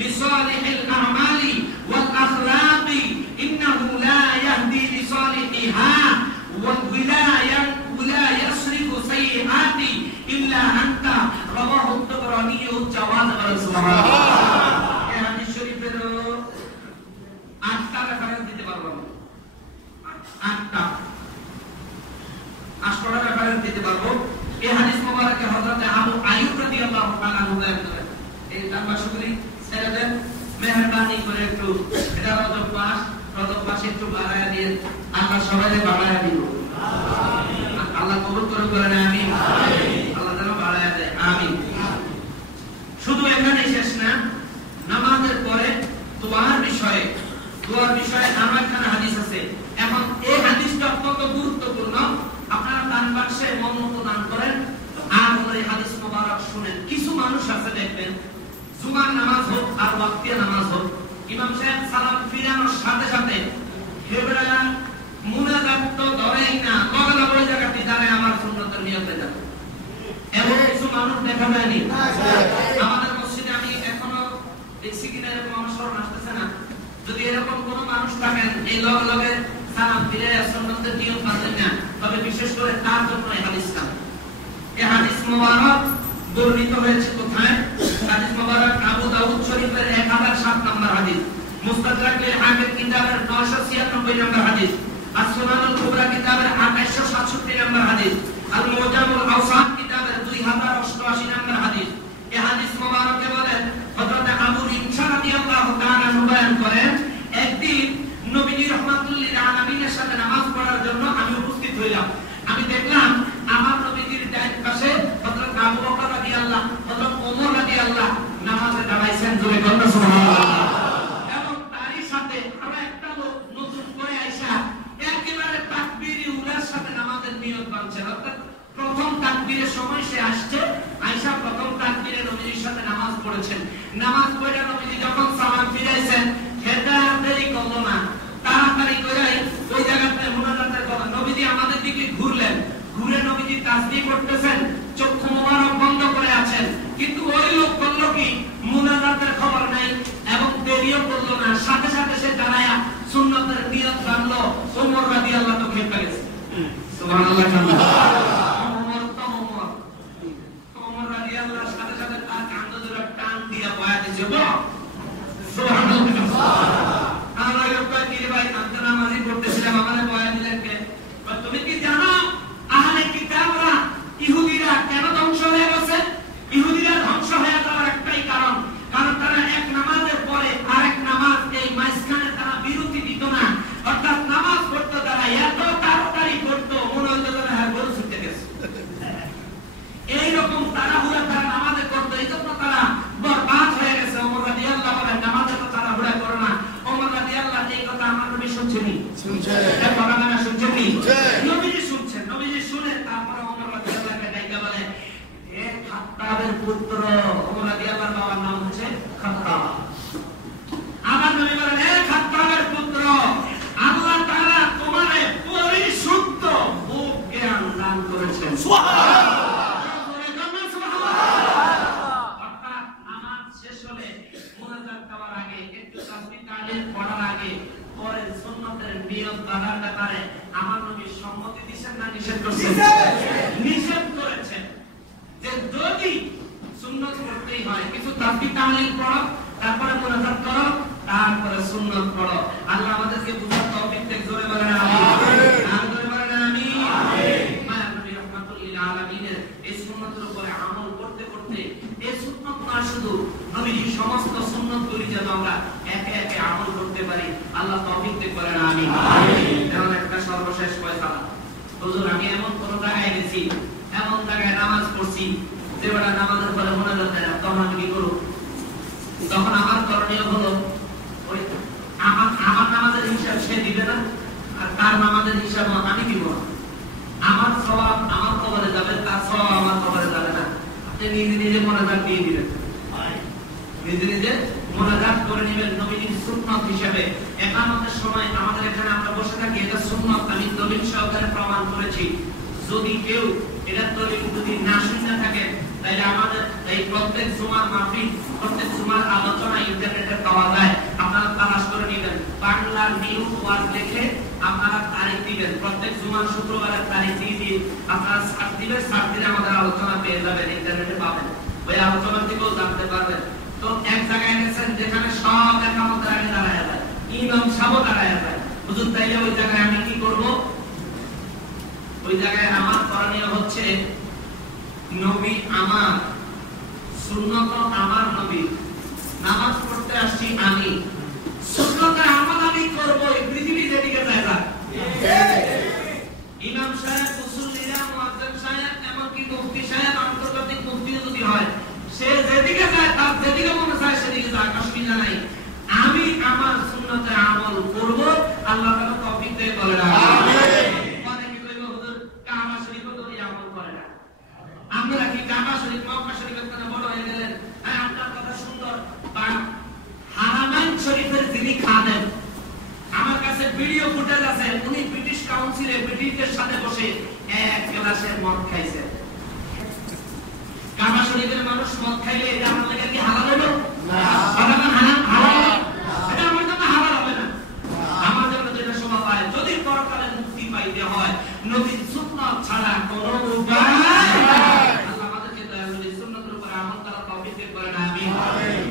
লিসালিহিল আমালি ওয়াল আখলাকি ইন্নাহু লা ইয়াহদি লিসালিহিহা ওয়াল ওয়ালা ইয়াসরিফু সাইয়্যাতি ইল্লা আনতা রাওয়াহু আত-তাবরানী জাওয়াজ সুবহানাল্লাহ। এই হাদিস শরীফের 8টা রেফারেন্স দিতে পারবো না, 8টা রেফারেন্স দিতে পারবো। এই হাদিস মোবারকে হযরত আবু আইয়ুব রাদিয়াল্লাহু তাআলা আনহু বলেন, এই তামাশুগুলি ছেড়ে দেন মেহেরবানি করে, একটু এটা রজব মাস একটু বাড়ায়া দিয়ে আল্লাহ সবাইকে বাড়ায়া দিব। আমিন। আল্লাহ কবুল করুন, বলেন আমিন। আল্লাহ যেন বাড়ায়া দেয়, আমিন। শুধু এখানে শেষ না, নামাজের পরে দোয়ার বিষয়ে আরো একখানা হাদিস আছে। এখন এই হাদিসটা অত্যন্ত গুরুত্বপূর্ণ, আপনারা দান বাক্সে মন মতো দান করেন আর এই হাদিস মোবারক শুনেন। কিছু মানুষ আছে দেখবেন, জুমার নামাজ হোক আর ওয়াক্তিয়া নামাজ হোক, ইমাম সাহেব সালাম ফিরানোর সাথে সাথে হেবরা মুনাজাত তো ধরেই না, কগলা বই জায়গাতে দাঁড়ায় আমার সুন্নতের নিয়তে যাবে। এমন কিছু মানুষ দেখা যায়নি আমাদের মসজিদে? আমি এখনো দেখছি কিনা এরকম আমার স্মরণ আসতেছে না। যদি এরকম কোন মানুষ থাকেন এই লগে সালাম ফিরে সুন্নতের নিয়ম মানেন না, তবে বিশেষ করে তার জন্য এই হাদিসটা। এই হাদিস মোবারক বর্ণিত হয়েছে কোথায়? হাদিস মোবারক আবু দাউদ শরীফের 1007 নম্বর হাদিস, মুস্তাদরাক লিল হাকিম কিতাবের 996 নম্বর হাদিস, as-সুনানুল কুবরা কিতাবের 2867 নম্বর হাদিস, আল-মুজামুল আওসাত কিতাবের 2088 নম্বর হাদিস। এই হাদিস মোবারকে বলেন হযরত আবু রিমশা রাদিয়াল্লাহু তাআলা বয়ান করেন, একদিন নবীজি রাহমাতুল লিল আলামিনের সাথে নামাজ পড়ার জন্য আমি উপস্থিত হইলাম। আমি দেখলাম আমার নবীজির ডান পাশে হযরত আবু বকর রাদিয়াল্লাহু, হযরত ওমর রাদিয়াল্লাহু নামাজে দাঁড়াইছেন, জোরে বলুন সুবহানাল্লাহ। এবং তারই সাথে আরো একটা লোক নতুন করে আইসা একেবারে তাকবীরে উলার সাথে নামাজের নিয়ত বানছে। অর্থাৎ প্রথম তাকবীরের সময় সে আসছে, আয়েশা প্রথম তাকবীরে নবীজির সাথে নামাজ পড়েছেন। নামাজ পড়ে নবীজি যখন সালাম ফিরাইছেন, সেটা দেরি করলো না, তাড়াতাড়ি করে ওই জায়গাতে মুনাজাতের কথা। নবীজি আমাদের দিকে ঘুরলেন, ঘুরে নবীজি তাসবিহ করতেছেন, চক্ষু মোবারক বন্ধ করে আছেন, কিন্তু ওই লোক বলল কি মুনাজাতের খবর নাই এবং দেরিও করলো না, সাথে সাথে সে দাঁড়ায়া সুন্নতের নিয়ত বানলো। ওমর রাদিয়াল্লাহু তো খেপে গেছে, সুবহানাল্লাহ। ওমর রাদিয়াল্লাহু সাথে সাথে তার কাঁধ ধরে টান দিয়া বয়া দিয়েছে, সুবহানাল্লাহ। আমরা কই কি ভাই, কাঁধে নামাজি পড়তেছিলাম, আমারে বয়া দিলেন কে? তুমি কি জানো আহলে কিতাবরা ইহুদিরা কেন ধ্বংস হয়ে গেছে? ইহুদিরা ধ্বংস হয়ে যাওয়ার একটাই কারণ, কারণ তারা এক নামাজের পরে আরেক নামাজ এই মাঝখানে তারা বিরতি দিত না। অর্থাৎ নামাজ পড়তো তারা এত তাড়াতাড়ি পড়তো মনে হতো তারা গরু ছুটে গেছে। এইরকম তাড়াহুড়া তারা নামাজে করতো, এই জন্য তারা বরবাদ হয়ে গেছে। ওমর রাদিয়াল্লাহু বলেন, নামাজে তো তাড়াহুড়া করো না। ওমর রাদিয়াল্লাহু এই কথা আমার নবী শুনছেনি, শুনছেন? এই কথা না শুনছেনি, নবীজি শুনছেন। নবীজি শুনে তারপরে ওমর রাদিয়াল্লাহু ডাইকা বলে, এ খাত্তাবের পুত্র। ওমর রাদিয়াল্লাহু বাবার নাম হচ্ছে খাত্তাব। আমার নবী বলেন, এ খাত্তাবের পুত্র, আল্লাহ তাআলা তোমারে পরিশুদ্ধ বুক জ্ঞান দান করেছেন, সুবহানাল্লাহ। অর্থাৎ নামাজ শেষ হলে মুনাজাত করার আগে একটু তাসবিহ তাহলিল পড়ার আগে পরে সুন্নতের নিয়ত বাঁধার ব্যাপারে আমার নবী সম্মতি দিয়েছেন না নিষেধ করেছেন? নিষেধ করেছেন যে যদি সুন্নত পড়তেই হয় কিছু তাসবিহ তাহলিল পড়ো, তারপরে মুনাজাত করো, তারপরে সুন্নত পড়ো। আল্লাহ আমাদেরকে বুঝার তৌফিক দেন, জোরে বলেন আমিন। আর জোরে বলেন আমিন। মায়া নবী রাহমাতুল লিল আলামিনের এই সুন্নতের উপরে আমল করতে করতে এই সুন্নত না শুধু নবীজির সমস্ত সুন্নতগুলি যেন আমরা একে একে আমল করতে পারি, আল্লাহ তৌফিক দেন, বলেন আমিন। যেমন একটা সর্বশেষ ফয়সালা, হুজুর আমি এমন কোন জায়গায় গেছি, এমন জায়গায় নামাজ পড়ছি যে বড় নামাজের পরে মুনাজাত দেয়, তখন আমি কি করব? তখন আমার করণীয় হলো ওই আমার নামাজের হিসাব সে দিবে না, আর তার নামাজের হিসাব আমি দিব না। আমার সওয়াব আমার কবরে যাবে, তার সওয়াব আমার কবরে যাবে না। আপনি নিজে নিজে মুনাজাত দিয়ে দিবেন, নিজে নিজে মুনাজাত করে নেবেন নবীজির সুন্নাত হিসেবে। ইকামতের সময় আমাদের এখানে আমরা বসে থাকি, এটা সুন্নাত, আমি দলিল সহকারে প্রমাণ করেছি। যদি কেউ এটা দলিল যদি না শুনে থাকে, তাহলে আমাদের এই প্রত্যেক জুমার মাহফিল, প্রত্যেক জুমার আলোচনা ইন্টারনেট ওই অটোমেটিকও জানতে পারবেন। তো এক জায়গায় গেছেন যেখানে সব একামতের আগে দাঁড়ায় যায়, ইমাম সাহেব দাঁড়ায় যায়, হুজুর তাইলে ওই জায়গায় আমি কি করব? ওই জায়গায় আমার করণীয় হচ্ছে নবী আমার, সুন্নত আমার নবী, নামাজ পড়তে আসছি আমি, সুন্নতের আমল আমি করব। এই পৃথিবী যেদিকে যায় না, ইমাম সাহেব, মুসল্লিরা, মুয়াজ্জিন সাহেব, এমনকি মুফতি সাহেব, আন্তর্জাতিক মুফতিও যদি হয়, সে যেদিকে যায় তার যেদিকে মনে চায় সেদিকে যায়, অসুবিধা নাই। আমি আমার সুন্নতের আমল করব, আল্লাহ তাআলা তৌফিক দেয়, বলে না আমিন। অনেকে কইবে হুজুর কাবা শরীফও তো আমল করে না। আপনারা কি কাবা শরীফ, মক্কা শরীফের কোন বড় হয়ে গেলেন? হ্যাঁ, আপনার কথা সুন্দর। হারামাইন শরীফের যিনি খাদেম, আমার কাছে ভিডিও ফুটেজ আছে, উনি ব্রিটিশ কাউন্সিলে ব্রিটিশদের সাথে বসে এক গ্লাসে মদ খাইছেন। কাবা শরীফের মানুষ মদ খাইলে এটা আমার লাগে কি হালাল হলো? না। হালাল এটা আমার জন্য হালাল হবে না। আমার জন্য যেটা শোভা পায়, যদি পরকালে মুক্তি পাইতে হয়, নবীর সুন্নাত ছাড়া কোনো উপায় নাই। আল্লাহ আমাদেরকে দয়া করে সুন্নাতের উপর আমল করার তৌফিক দান করেন, আমিন।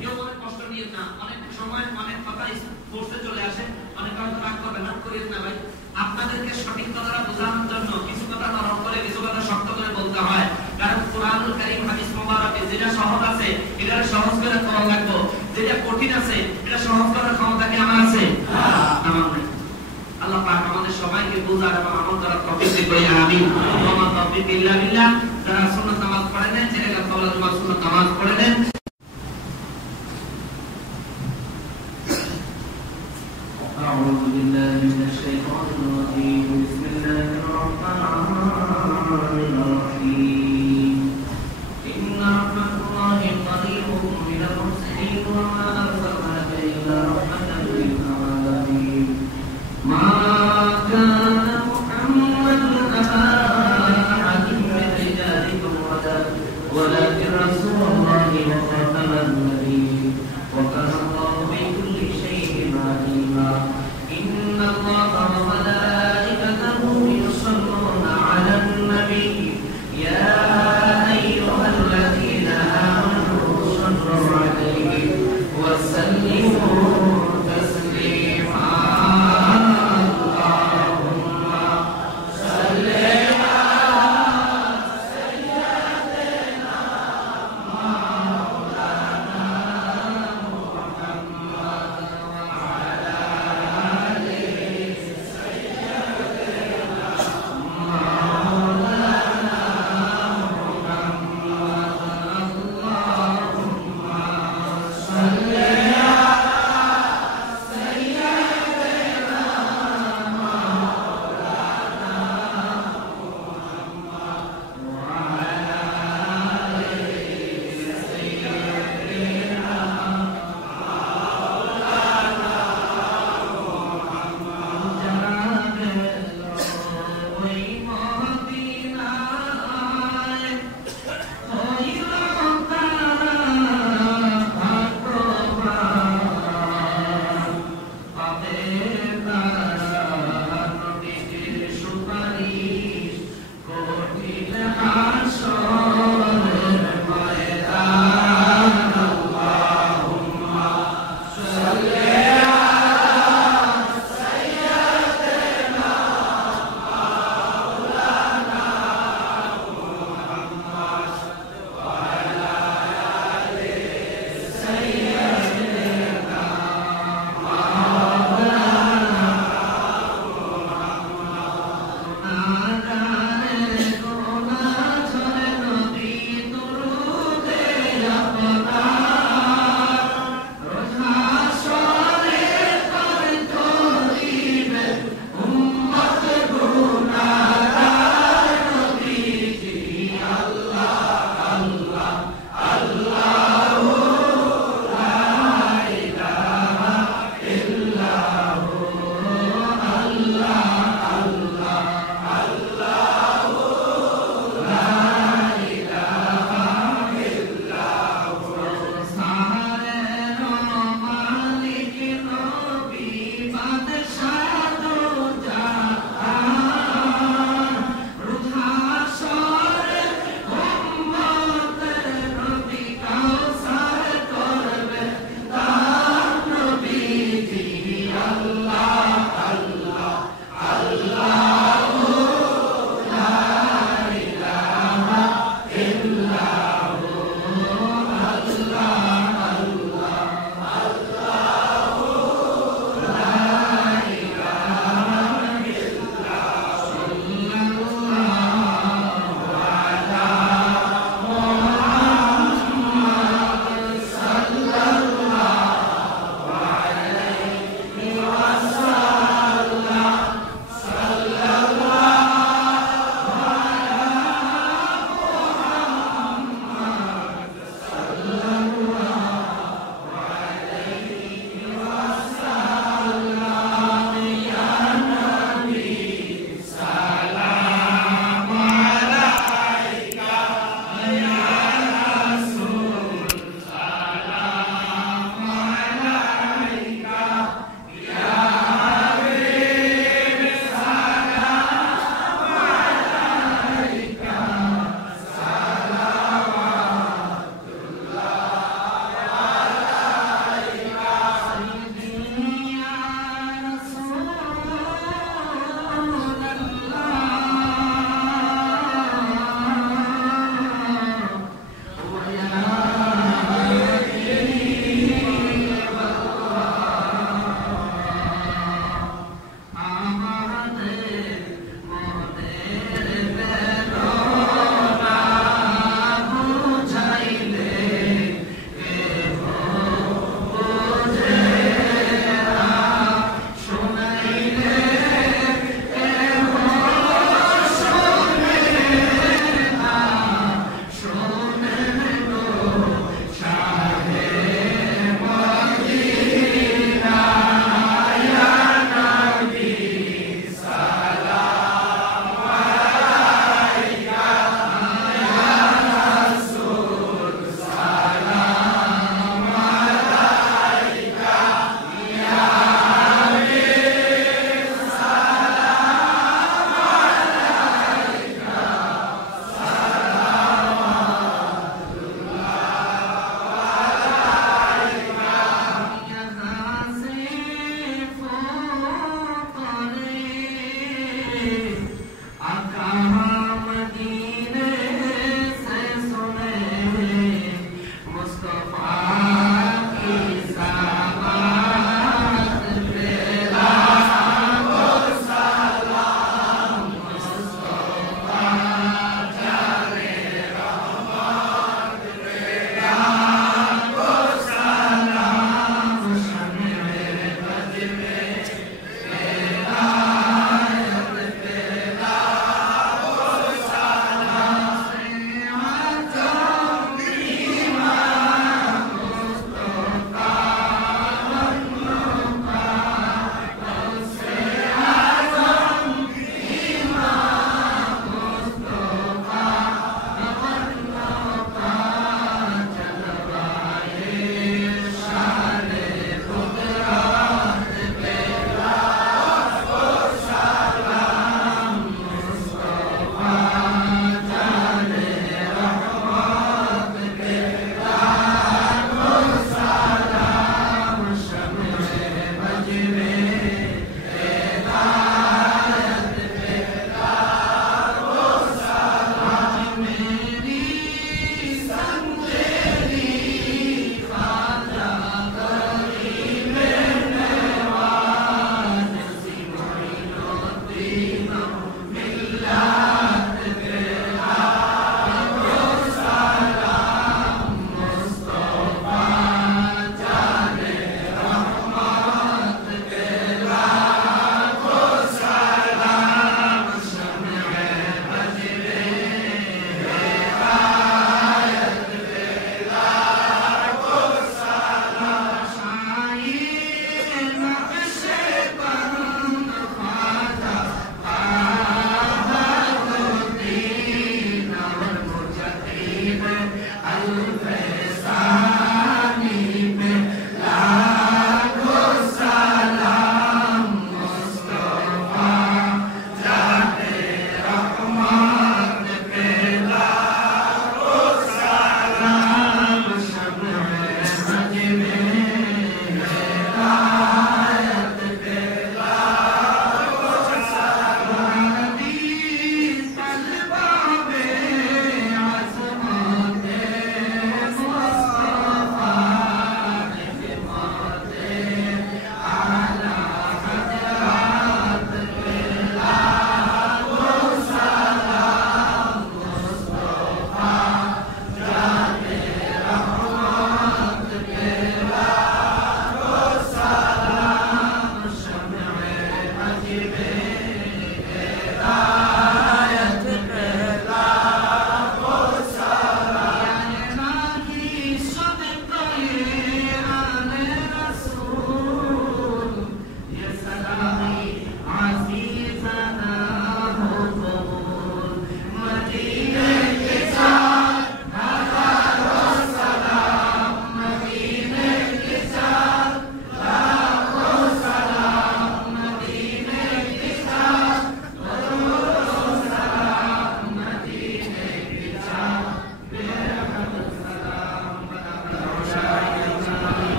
কেউ মনে কষ্ট নিয়ে না, অনেক সময় অনেক কথা কোর্সে চলে আসে, অনেক কথা রাগ করবেন না, করিয়েন না ভাই। আপনাদেরকে সঠিক কথাটা বোঝানোর জন্য কিছু কথা নরম করে, কিছু কথা শক্ত করে বলতে হয়, কারণ কুরআনুল কারীম, হাদিস মোবারকে যেটা সহজ আছে এটা সহজ করে বলা লাগবে, যেটা কঠিন আছে এটা সহজ করার ক্ষমতা কি আমার আছে? আমার নাই। আল্লাহ পাক আমাদের সবাইকে বোঝার এবং আমল করার তৌফিক দিন, আমিন। ওয়া মা তাওফিক ইল্লা বিল্লাহ। যারা সুন্নাত নামাজ পড়ে নেন, যারা ফরজ বা সুন্নাত নামাজ পড়ে নেন, أعوذ بالله من الشيطان الرجيم. بسم الله الرحمن الرحيم. إن رحمة الله قريب من المحسنين وما أرسلناك إلا رحمة للعالمين. ما كان محمد أبا أحد من رجالكم ولكن رسول الله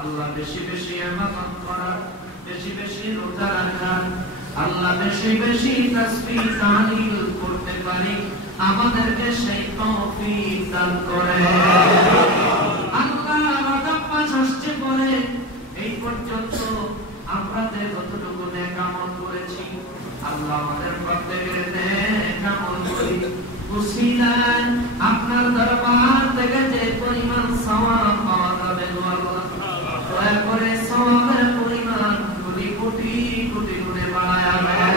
আল্লাহ বেশি বেশি ইবাদত করা, বেশি বেশি রোজা রাখা, আল্লাহ বেশি বেশি তাসবিহ তাহলিল করতে পারি, আমাদেরকে সেই তৌফিক দান করে। আল্লাহ রজব মাস আসছে পরে এই পর্যন্ত আমরা যে যতটুকু নেক আমল করেছি, আল্লাহ আমাদের প্রত্যেকের নেক আমলগুলি উসিলায় আপনার দরবার থেকে যে পরিমাণ সওয়াব পাওয়া যাবে, আল্লাহ দয়া করে সওয়াবের পরিমাণ কোটি কোটি গুণে বাড়ায়া দেন।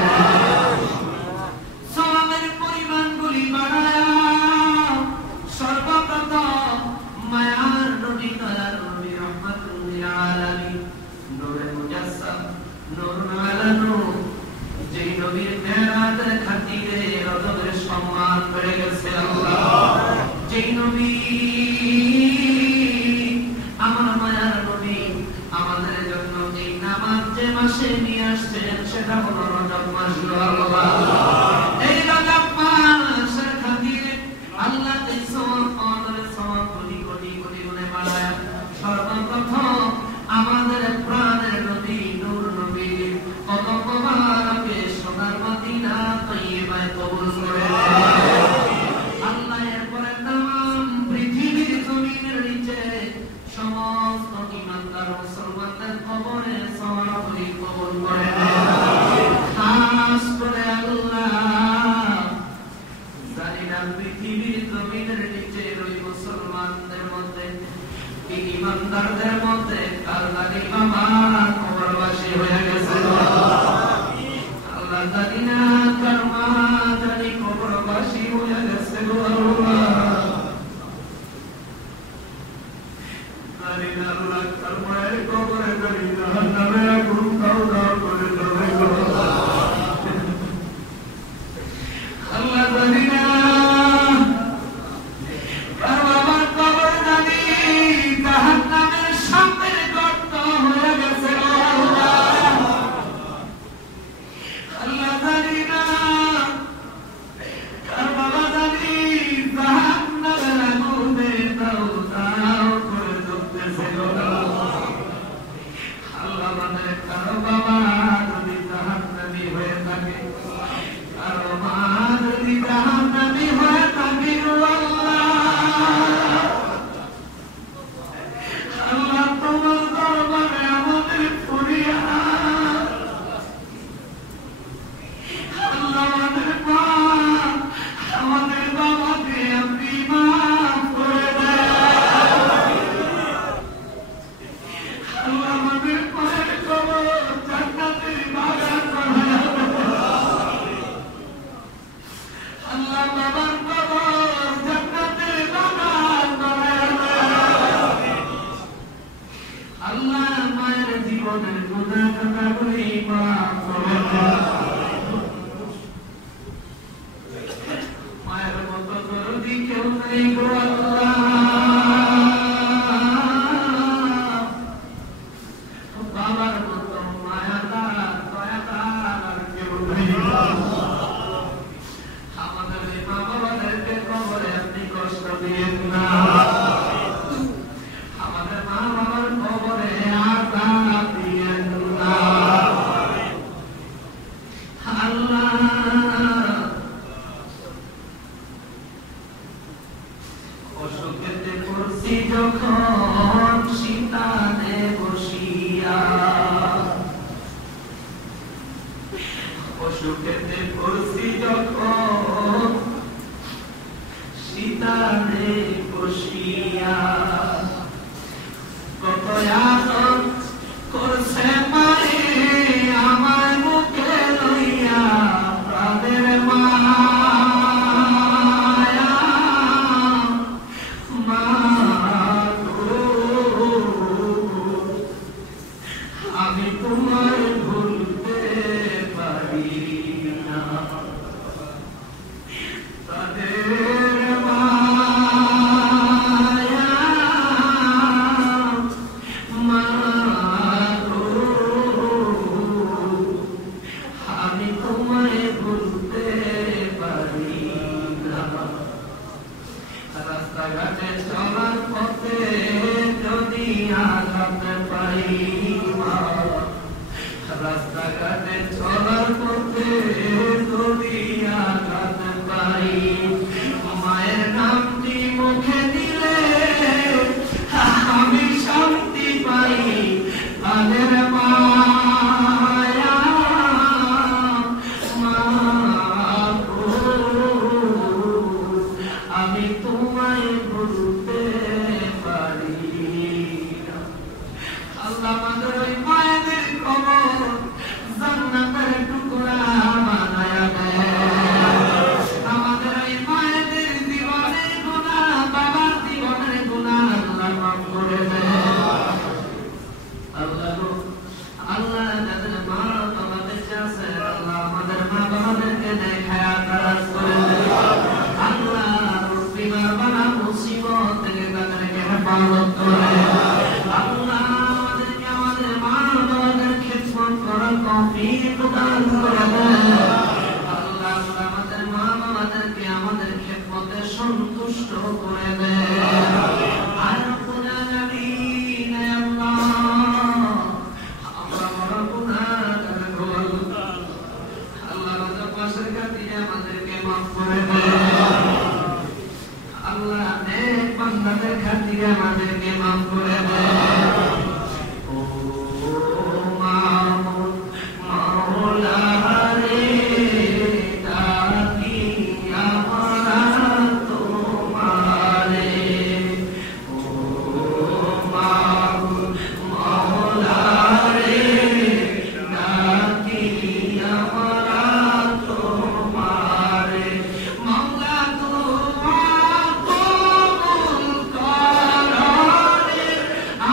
সওয়াবের পরিমাণগুলি বাড়ায়া সর্বপ্রথম মায়ার নবী দয়ার নবী রাহমাতুল লিল আলামিন নূরে মুজাসসাম নূরুল আলা নূর, যেই নবীর মেরাজের খাতিরে রজবের সম্মান বেড়ে গেছে আল্লাহ, যেই নবী আমার মায়ার নবী আমাদের জন্য এই নামাজ যে মাসে নিয়ে আসছেন সেটা হলো রজব মাস। আল্লাহ এই রজব মাসের খাতিরে আল্লাহ যে সওয়াব আমাদের সওয়াব কোটি কোটি কোটি গুণে বাড়ায় সর্বপ্রথম আমাদের প্রাণের নবী নূর নবী কদম মোবারকে সোনার মদিনা তৈয়বায় কবুল করে। আল্লাহ এরপরে तमाम পৃথিবীর জমিনের নিচে সমস্ত ঈমানদার মুসলমানদের কবরে সওয়াবগুলি কবুল করে। খাস করে আল্লাহ জানিনা পৃথিবীর জমিনের নিচে ওই মুসলমানদের মধ্যে ঈমানদারদের মধ্যে কার জানি বাবা কবরবাসী হয়ে গেছে। আল্লাহ জানিনা কার মা জানি কবরবাসী হয়ে গেছে। জানিনা আল্লাহ কার মায়ের কবরে জানি জাহান্নামে আগুন দাও দাও করে জ্বলে। আল্লাহ জানিনা কার বাবার কবর জানি জাহান্নামের সামনে গর্ত হয়ে গেছে। আল্লাহ জানিনা কার বাবা জানি জাহান্নামের আগুনে দাও দাও করে জ্বলতেছে। আল্লাহ আমাদের কারো বাবা যদি জাহান্নামী হয়ে থাকে, কারো মা যদি জাহান্নামী হয়ে থাকে, আল্লাহ তোমার দরবারে আমাদের ফরিয়াদ, আল্লাহ আমাদের মা আমাদের বাবাকে আপনি মাফ করে দেন। আল্লাহ আমাদের মায়ের কবর জান্নাতের বাগান বানায়া দেন। আল্লাহ বাবার কবর জান্নাতের বাগান বানায়া দেন। আল্লাহ মায়ের জীবনের গুনাহ খাতাগুলি মাফ করে দেন। মায়ের মতো দরদি কেউ নেই গো আল্লাহ, বাবার মতো মায়াদার দয়াদার আর কেউ নেই। আমাদের এই মা বাবাদেরকে কবরে আপনি কষ্ট দিয়েন না, আমাদের মা বাবার কবরে আযাব দিয়েন না। আল্লাহ অসুখেতে পড়ছি যখন শীতানে বসিয়া, অসুখেতে পড়ছি যখন শীতানে বসিয়া, কত আদর করছে মায়ে আমার মুখে লইয়া প্রাণের মায়া। মা গো আমি তোমায় ভুলতে পারি না। রাস্তাঘাটে চলার পথে যদি আঘাত পাই, মায়ের নামটি মুখে দিলে আমি শান্তি পাই। তাদের মায়া মা গো, আমি তোমায় ভুলতে পারি না। আল্লাহ আমাদের ওই মায়েদের কবর জান্নাতের টুকরা বানায়া দেয়। আমাদের ওই মায়েদের জীবনের গুনাহ, বাবার জীবনের গুনাহ আল্লাহ মাফ করে দেয়। আল্লাহ গো, আল্লাহ যাদের মা বাবা বেঁচে আছে, আল্লাহ আমাদের মা বাবাদেরকে দেখায়া তারাস করে দেয়। আল্লাহ মুসিবত বালা মুসিবত থেকে তাদেরকে হেফাজত করে। আল্লাহ আমাদেরকে আমাদের মা বাবাদের খিদমত করার তৌফিক দান করে দেয়। আল্লাহ আমাদের মা বাবাদেরকে আমাদের খিদমতে সন্তুষ্ট করে দেয়। আর রব্বুল আলামিন আল্লাহ, আমরা বড় গুনাহগার গো আল্লাহ, আমাদের পাশের খাতিরে আমাদেরকে মাফ করে দেয়। আল্লাহ নেক বান্দাদের খাতিরে আমাদেরকে মাফ করে দেয়। ও মাওলানা মাওলা রে, ডাকি আমরা তোমারে। ও মাওলা রে, ডাকি আমরা তোমারে। মাওলা দোয়া কবুল করো রে,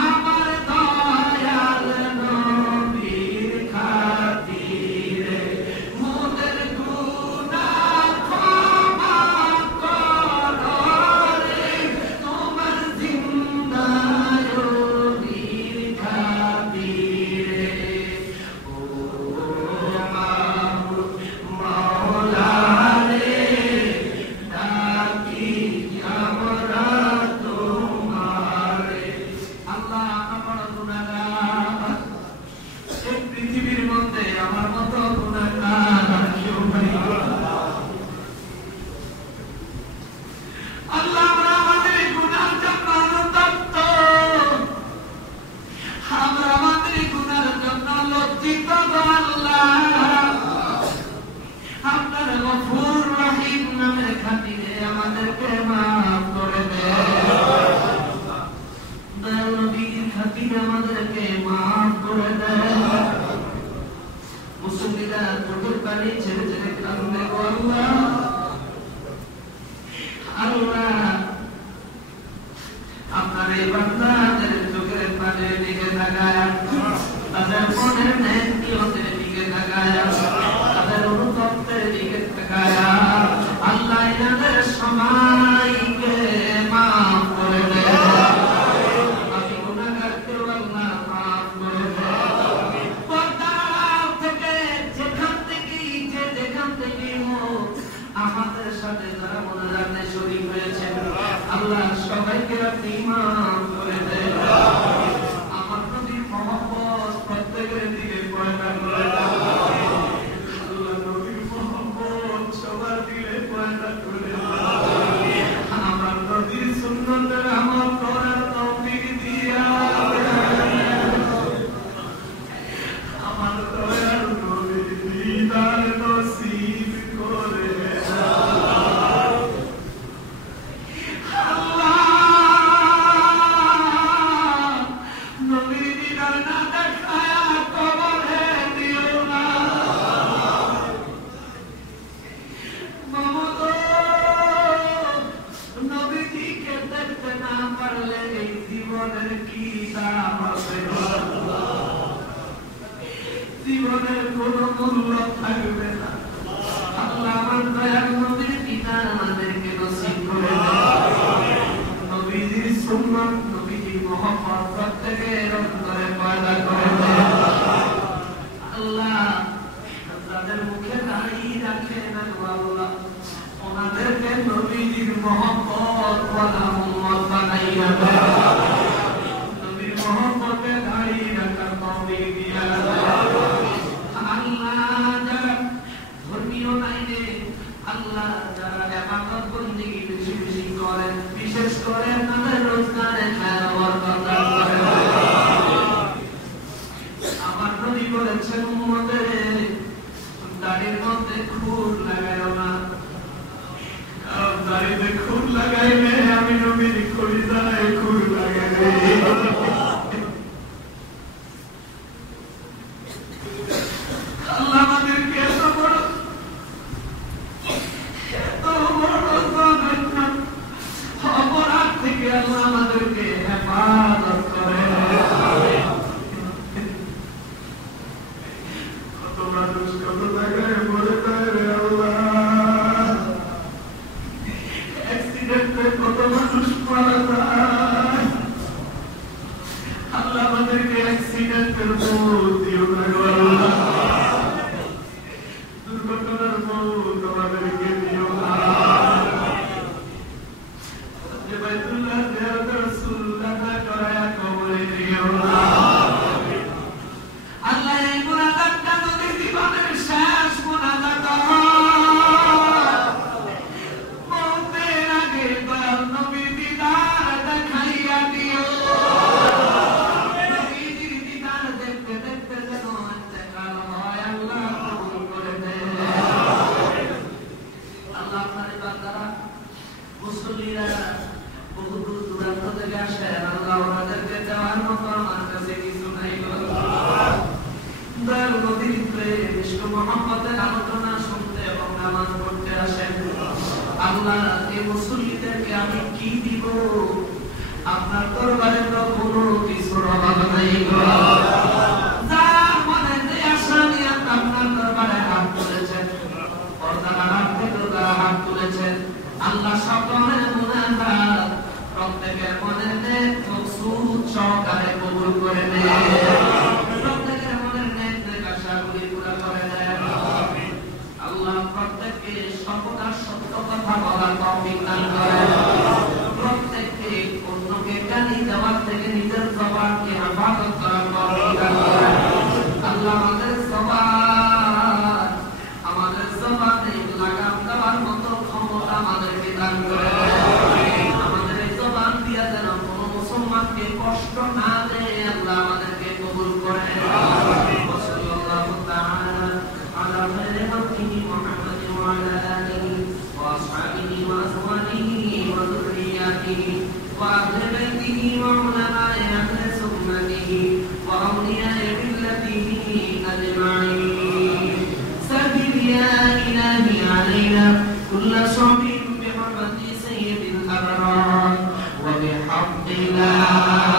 আমার দয়াল নবীর খাতিরে। মোদের গুনাহ ক্ষমা করো রে, তোমার জিন্দায় নবীর খাতিরে। ও মাওলা রে, ডাকি আমরা তোমারে। আল্লাহ আমার গুনাহগার, এই পৃথিবীর মধ্যে আমার মতো গুনাহগার আর কেউ নাই। আল্লাহ আমরা আমাদের গুনার জন্য অনুতপ্ত, আমরা আমাদের গুনার জন্য লজ্জিত গো আল্লাহ। আপনার গফুর রহিম নামের খাতিরে আমাদেরকে মাফ করে দেন। দয়াল নবীর খাতিরে আমাদেরকে মাফ করে দেন। মুসলিমরা চোখের পানি ছেড়ে ছেড়ে কাঁদে গো আল্লাহ। আল্লাহ আপনার এই বান্দাদের চোখের পানি দিকে তাকায়, তাদের মনের নেকিয়তের দিকে তাকায়, তাদের অনুতপ্তের দিকে তাকায়। আল্লাহ এনাদের সবাইকে মাফ করে দেন। আমি গুনাহগারকেও আল্লাহ মাফ করে দেন। পর্দার থেকে যেখান থেকেই যে যেখান থেকেই হোক আমাদের সাথে যারা মোনাজাতে শরীক হয়েছেন, আল্লাহ সবাইকে আপনি মাফ করে দেন। আমার নবীর মহব্বত প্রত্যেকের দিকে পয়দা করে দেন। আল্লাহ নবীর মহব্বত সবার দিলে পয়দা করে দেন। আমার নবীর সুন্নতের আমল করার তৌফিক দিয়া দেন। আমার দয়াল নবীর দিদার নসিব করে দেন। আল্লাহ নবীর দিদার না দেখায়া কবরে দিও না। মামা নবীজিকে দেখতে না পারলে এই জীবনের কি দাম হবে? জীবনের কোনো মূল্য থাকবে না। আল্লাহ আমার দয়াল নবীর দিদার আমাদেরকে নসিব করে দেন। নবীজির সুন্নাত, নবীজির মহব্বত প্রত্যেকের অন্তরে পয়দা করে দেন। আল্লাহ যাদের মুখে দাঁড়িয়ে রাখে না আল্লাহ, ওনাদেরকে নবীজির মহব্বত ওয়ালা উম্মত বানাইয়া দেন। নবীর মহব্বতে দাঁড়িয়ে রাখার তৌফিক দিয়া দেন। كل صعب بحرمة سيد الأبرار وبحق الله